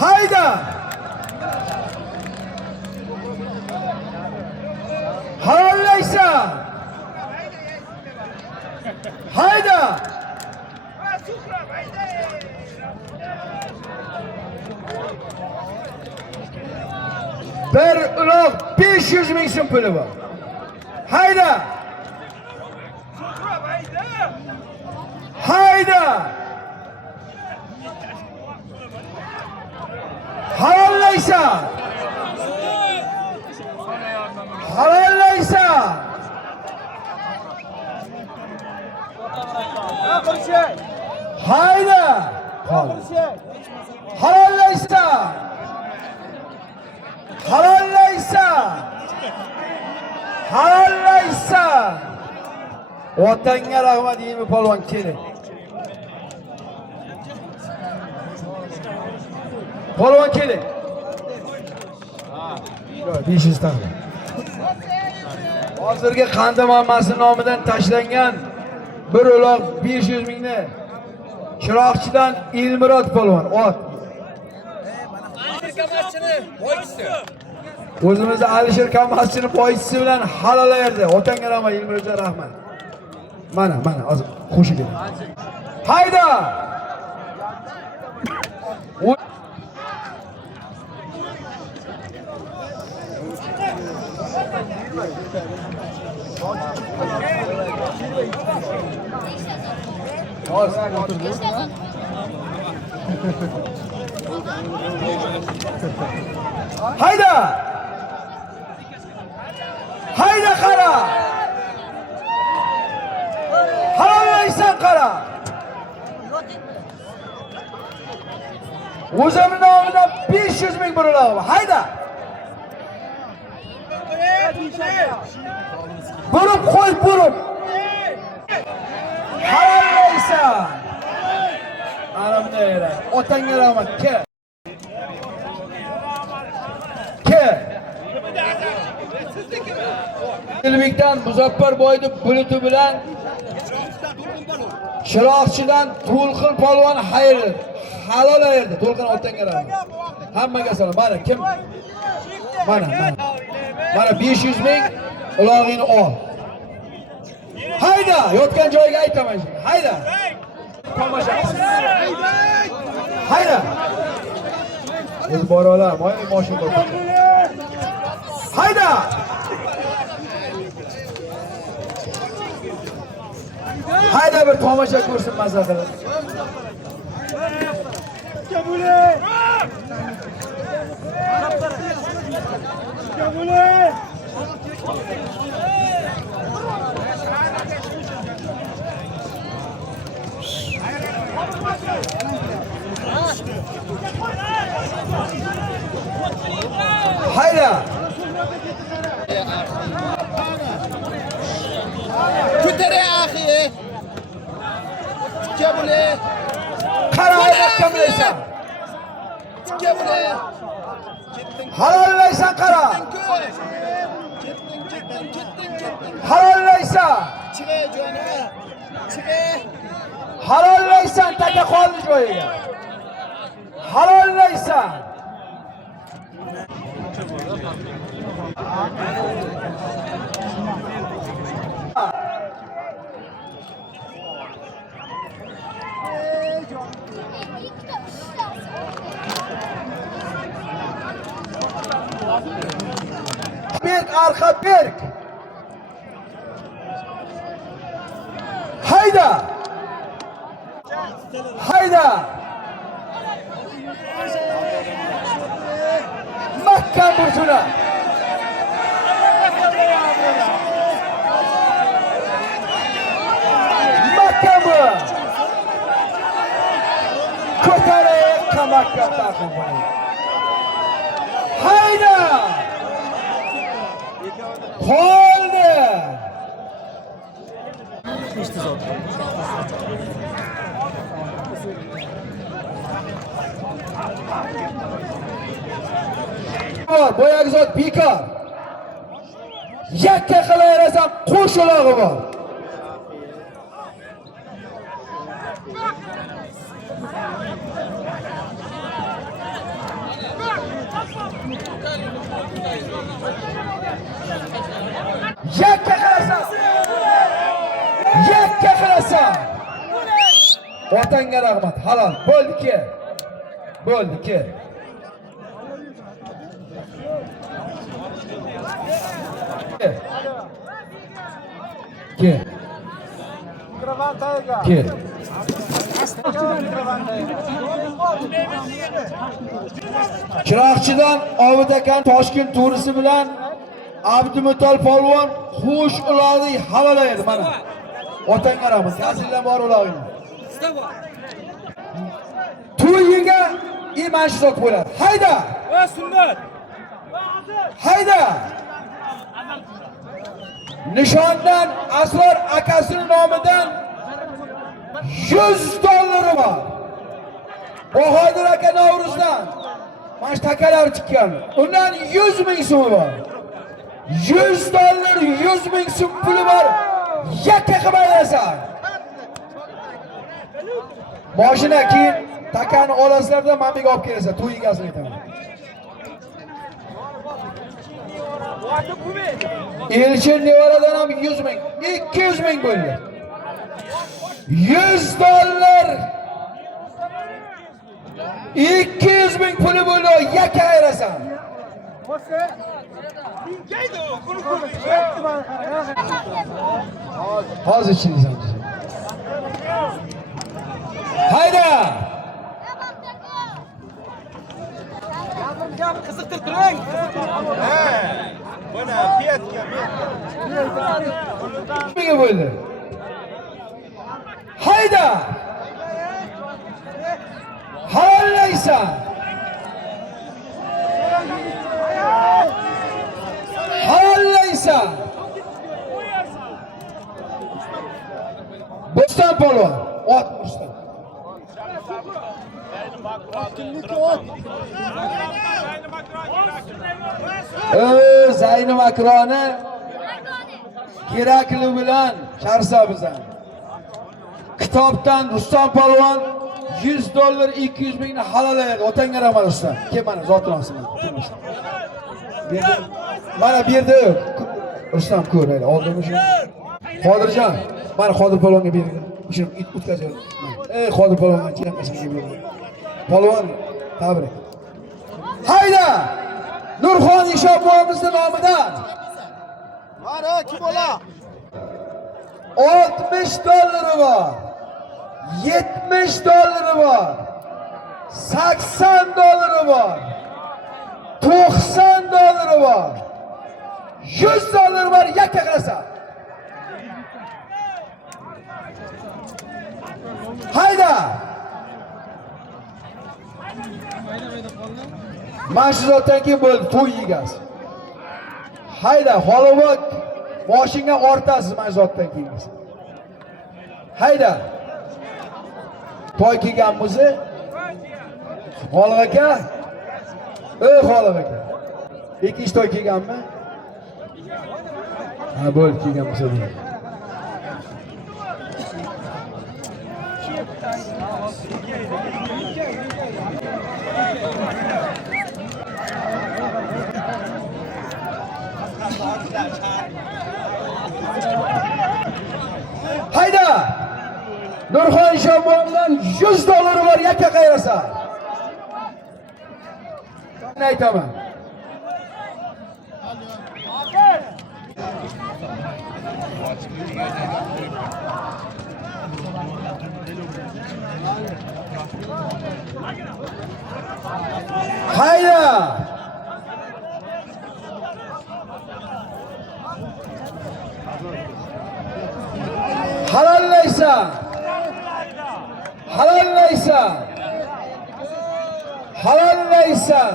Hayda! Halollaysan! Hayda! Bir uloq 500 ming so'm puli bor. Hayda! Hayda! Halollaysan! Halollaysan! Hayda! Halollaysan! Halollaysan! Halollaysan! Otanga rahmat deymi polvon keling. Polvon keling. 500 tanga. Hozirgi Qandi Mammasi nomidan tashlangan bir uloq 500 mingni Chiroqchidan Ilmurod polvon ot. O'zimizni Alisher Kamaschining boychisi bilan halolayerdi. Otanga rahmat, Ilmurodga rahmat. Mana hozir qo'shib ber. Hayda! Hayda! Hayda qara! Halollaysan qara! O'zimning nomidan 500 ming buriladi. Hayda! Burib qo'y, burib. Halollaysan! Aramda yara. Otanga rahmat, ke. Ilbekdan Muzaffarboyni buluti bilan Chiroqchidan To'lqin polvon xayr halol erdi. To'lqin otanga rahmat. Hammaga salom. Mana kim? Mana. Mana 500 ming ulog'ini ol. Hayda, yotgan joyiga aytaman. Hayda. Tomosha qilsin. Hayda. Biz bora olamiz. Moy mashina bor. Hayda. Hayda bir tomosha ko'rsin mazza qilib. Hayda. Kütere ahi. Kebule. Qarayma kamlaysan. Kebule. Halollaysan qara. Ketding. Halollaysan. Chiqe joni. Chiqe. Halollaysan taka qoldi joyiga. Halollaysan. Berk arqa berk. Hayda. Hayda. Mahkam bursuna. Mahkam bu. Ko'tarib qamoqqa taqib qo'ying. Hayda. Qoldi. Boyagi zot bekor. Yakka qilaverasam qo'sh ulog'i bor. Yakka qilasan. Yakka qilasan. Otanga rahmat. Halol. Bo'ldi-ki. Bo'ldi-ki. Ke. Kel. Chiroqchidan Obid akan Toshkent turisi bilan Abdumutol polvon xush uloqni halolaydi mana. Otangga rahmat. Kasinglar bor uloqingni. To'yiga iman shok bo'ladi. Hayda! Va sunnat. Hayda! Nishondan Asror akasining nomidan $100 bor. Bahodir aka Novruzdan mana shu takalar chiqqan. Undan 100 ming so'm bor. $100, 100 ming so'm puli bor. Yakka qilib aylasan. Mashina keyin takani olasizlarda menga olib kelasan, to'y egasini aytaman. Elchin nevaradan ham 100 ming, 200 ming bo'ldi. $100, 200 ming puli bo'ldi, yakka aylasan. Hozir ichingizdan. Hayda! Qiziqtirib turing. Buni piyatga. Nega bo'ldi? Hayda! Halollaysan. Halollaysan. Bo'ston polvon, ot Rustam. Zayni Makroni kerakli bilan Sharsa bizdan. Kitobdan Rustam polvon $100, 200 mingni halolaydi. Otangga rahmat Rustam. Kel mana zotni olsin. Mana bu yerda Rustam ko'raydi. Oldimi shu? Qodirjon, mana Qodir polvonga berdi. Shuni o'tkazaylik. Qodir polvonga chiqmasga berdi. Polvon, tabrik. Hayda! Nurxon Ishonboyimizning nomidan Mara kim ola? $60 bor. $70 bor. $80 bor. $90 bor. $100 bor, yakka qilasan. Hayda! Mana shu zotdan keyin bo'ldi to'y egasi. Hayda, Xolobod mashina ortasiz mana shu zotdan keyin. Hayda. To'y kelganmiz. Xoliq aka. Xoliq aka. Ikkinchi to'y kelganmi? Ha, bo'ldi kelganmiz. Hayda! Nurxon Ishonboyimdan $100 bor, yakka qayrasan. Ne aytaman? Hayda! Halollaysan. Halollaysan. Halollaysan.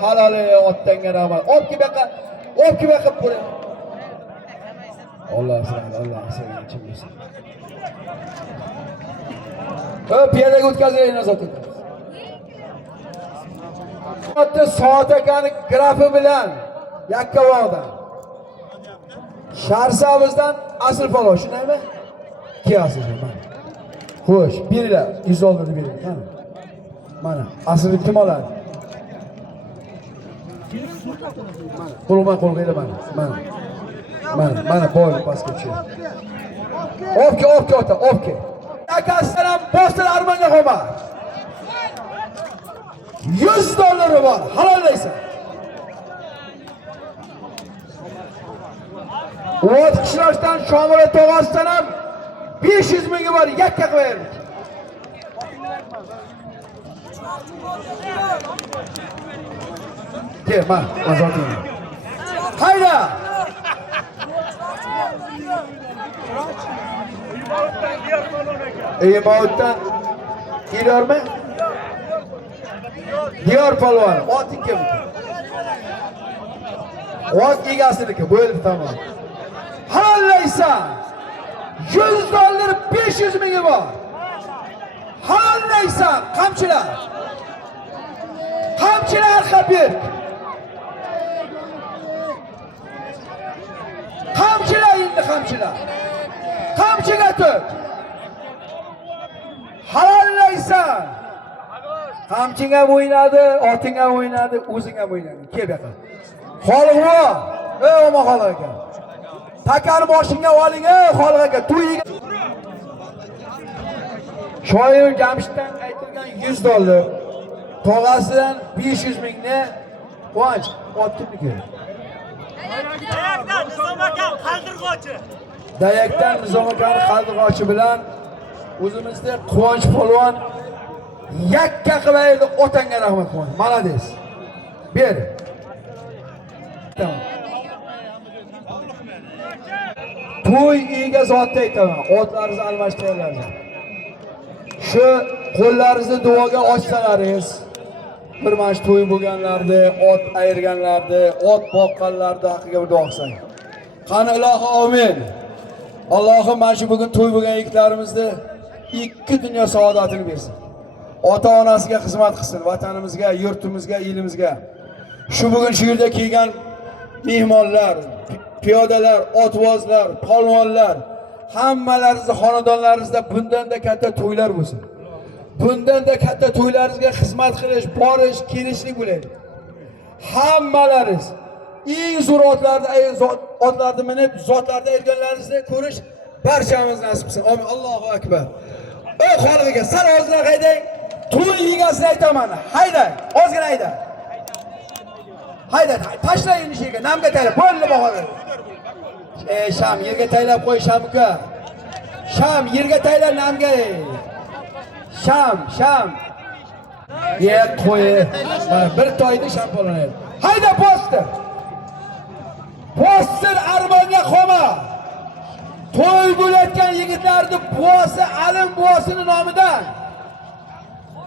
Halol otdanga rahmat. Olib kelib qo'y. Alloh seni kim bilsin. Piyodaga o'tkazaylik nazorat. Hatto Soat akani grafi bilan Yakkabog'dan. Sharsabizdan asl polvon, shundaymi? Kiyasiz mana. Xo'sh, beringlar, $100 bering. Mana, aslini kim oladi? Qo'lma qo'lga mana. Mana boy pastga tushadi. Obke ota, obke. Akasidan ham bostir armonga qo'yma. $100 bor, halollaysan. Ot qishloqdan Shomila tog'asidan ham 500 mingga bor yakka qilib berdik. Ke, mana, azoting. Hayda! Eymoutdan Diyormi? Diyor polvon, oting kim? Ot egasiniki, bo'ldi tamom. Halollaysan. $100 500 mingga bor. Halollaysan, qamchilar. Qamchilar xabir. Qamchilar endi qamchilar. Qamchiga tur. Halollaysan. Qamching ham o'ynadi, oting ham o'ynadi, o'zing ham o'ynading. Kel bu yoqqa. Xoliqmi? Ey o'ma xoliq aka. Takani boshingga oling, ey xoliq aka. To'yiga. Shoir Jamshiddan aytilgan $100. Tog'asidan 500 mingni Quvonch otibniki. Dayakdan Nizom akam qaldirg'ochi. Dayakdan Nizom akam qaldirg'ochi bilan o'zimizda Quvonch polvon yakka qilaydi. Otanga rahmat Quvonch. Malades. Ber. Tamam. To'y ega zotda aytaman. Otlaringizni almashtiringlar. Shu qo'llaringizni duoga ochsalaringiz, bir mana shu to'y bo'lganlarda, ot ayirganlarda, ot boqqanlarda haqqiga bir duo qilsang. Qani ilohi amin. Allohim mana shu bugun to'y bo'lgan yigitlarimizni ikki dunyo saodatini bersin. Ota-onasiga xizmat qilsin, vatanimizga, yurtimizga, elimizga. Shu bugun shu yerda kelgan mehmonlar, piyodalar, otvozlar, polvonlar, hammalaringizni xonadonlaringizda bundan-da katta to'ylar bo'lsin. Bundan-da katta to'ylaringizga xizmat qilish, borish, kelishlik bo'laydi. Hammalaringiz eng zo'r otlarni minib, zotlarda erganlaringizni ko'rish barchamiz nasib qilsin. Amin. Allohu akbar. Ey xoliq aka, sal ozroq haydang. To'y egasini aytaman. Haydang, ozgina haydang. Hayda, tashlang endi shu yerga, namga taylab, bo'ldi bahodir. Sham yerga taylab qo'y, Sham uka. Sham yerga taylab namga. Sham. Ye qo'y. Mana bir toyni Sham polvon. Hayda bostir. Bostir armonga qoma. To'y bo'layotgan yigitlarning buvosi Alim buvosining nomidan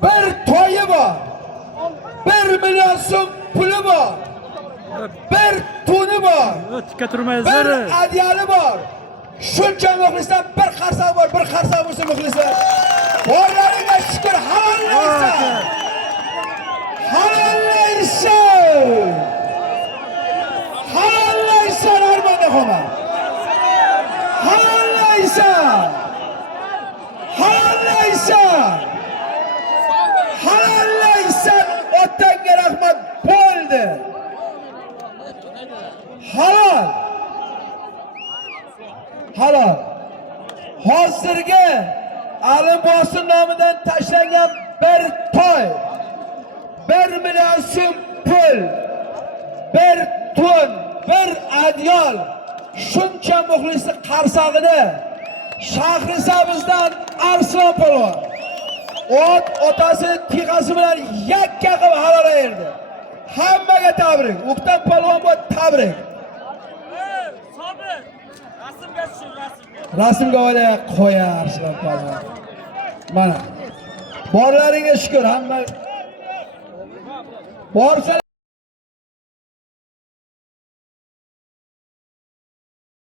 bir to'yi bor. 1 million so'm puli bor. Bir tuni bor. Tikka turmaysiz. Bir adyali bor. Shuncha muxlislar bir qarsaq bor, bir qarsaq bo'lsa muxlislar. Borlaringga shukr, halollaysan. Halollaysan. Halollaysan armonga qoma. Halollaysan. Halollaysan. Halollaysan. Otanga rahmat bo'ldi. Halol. Hozirgi Alim bosin nomidan tashlangan bir to'y, 1 million so'm pul, bir tun, bir adyol, shuncha muxlisni qarsog'ida Shahrisabzdan Arslon polvon otasi tiqasi bilan yakka qilib halol erdi. Hammaga tabrik. O'ktam polvon bu tabrik. Sobir. Rasmga tushing, rasmga. Rasmga olay qo'yar Arslon polvon. Mana. Borlaringga shukr, hamma. Borsa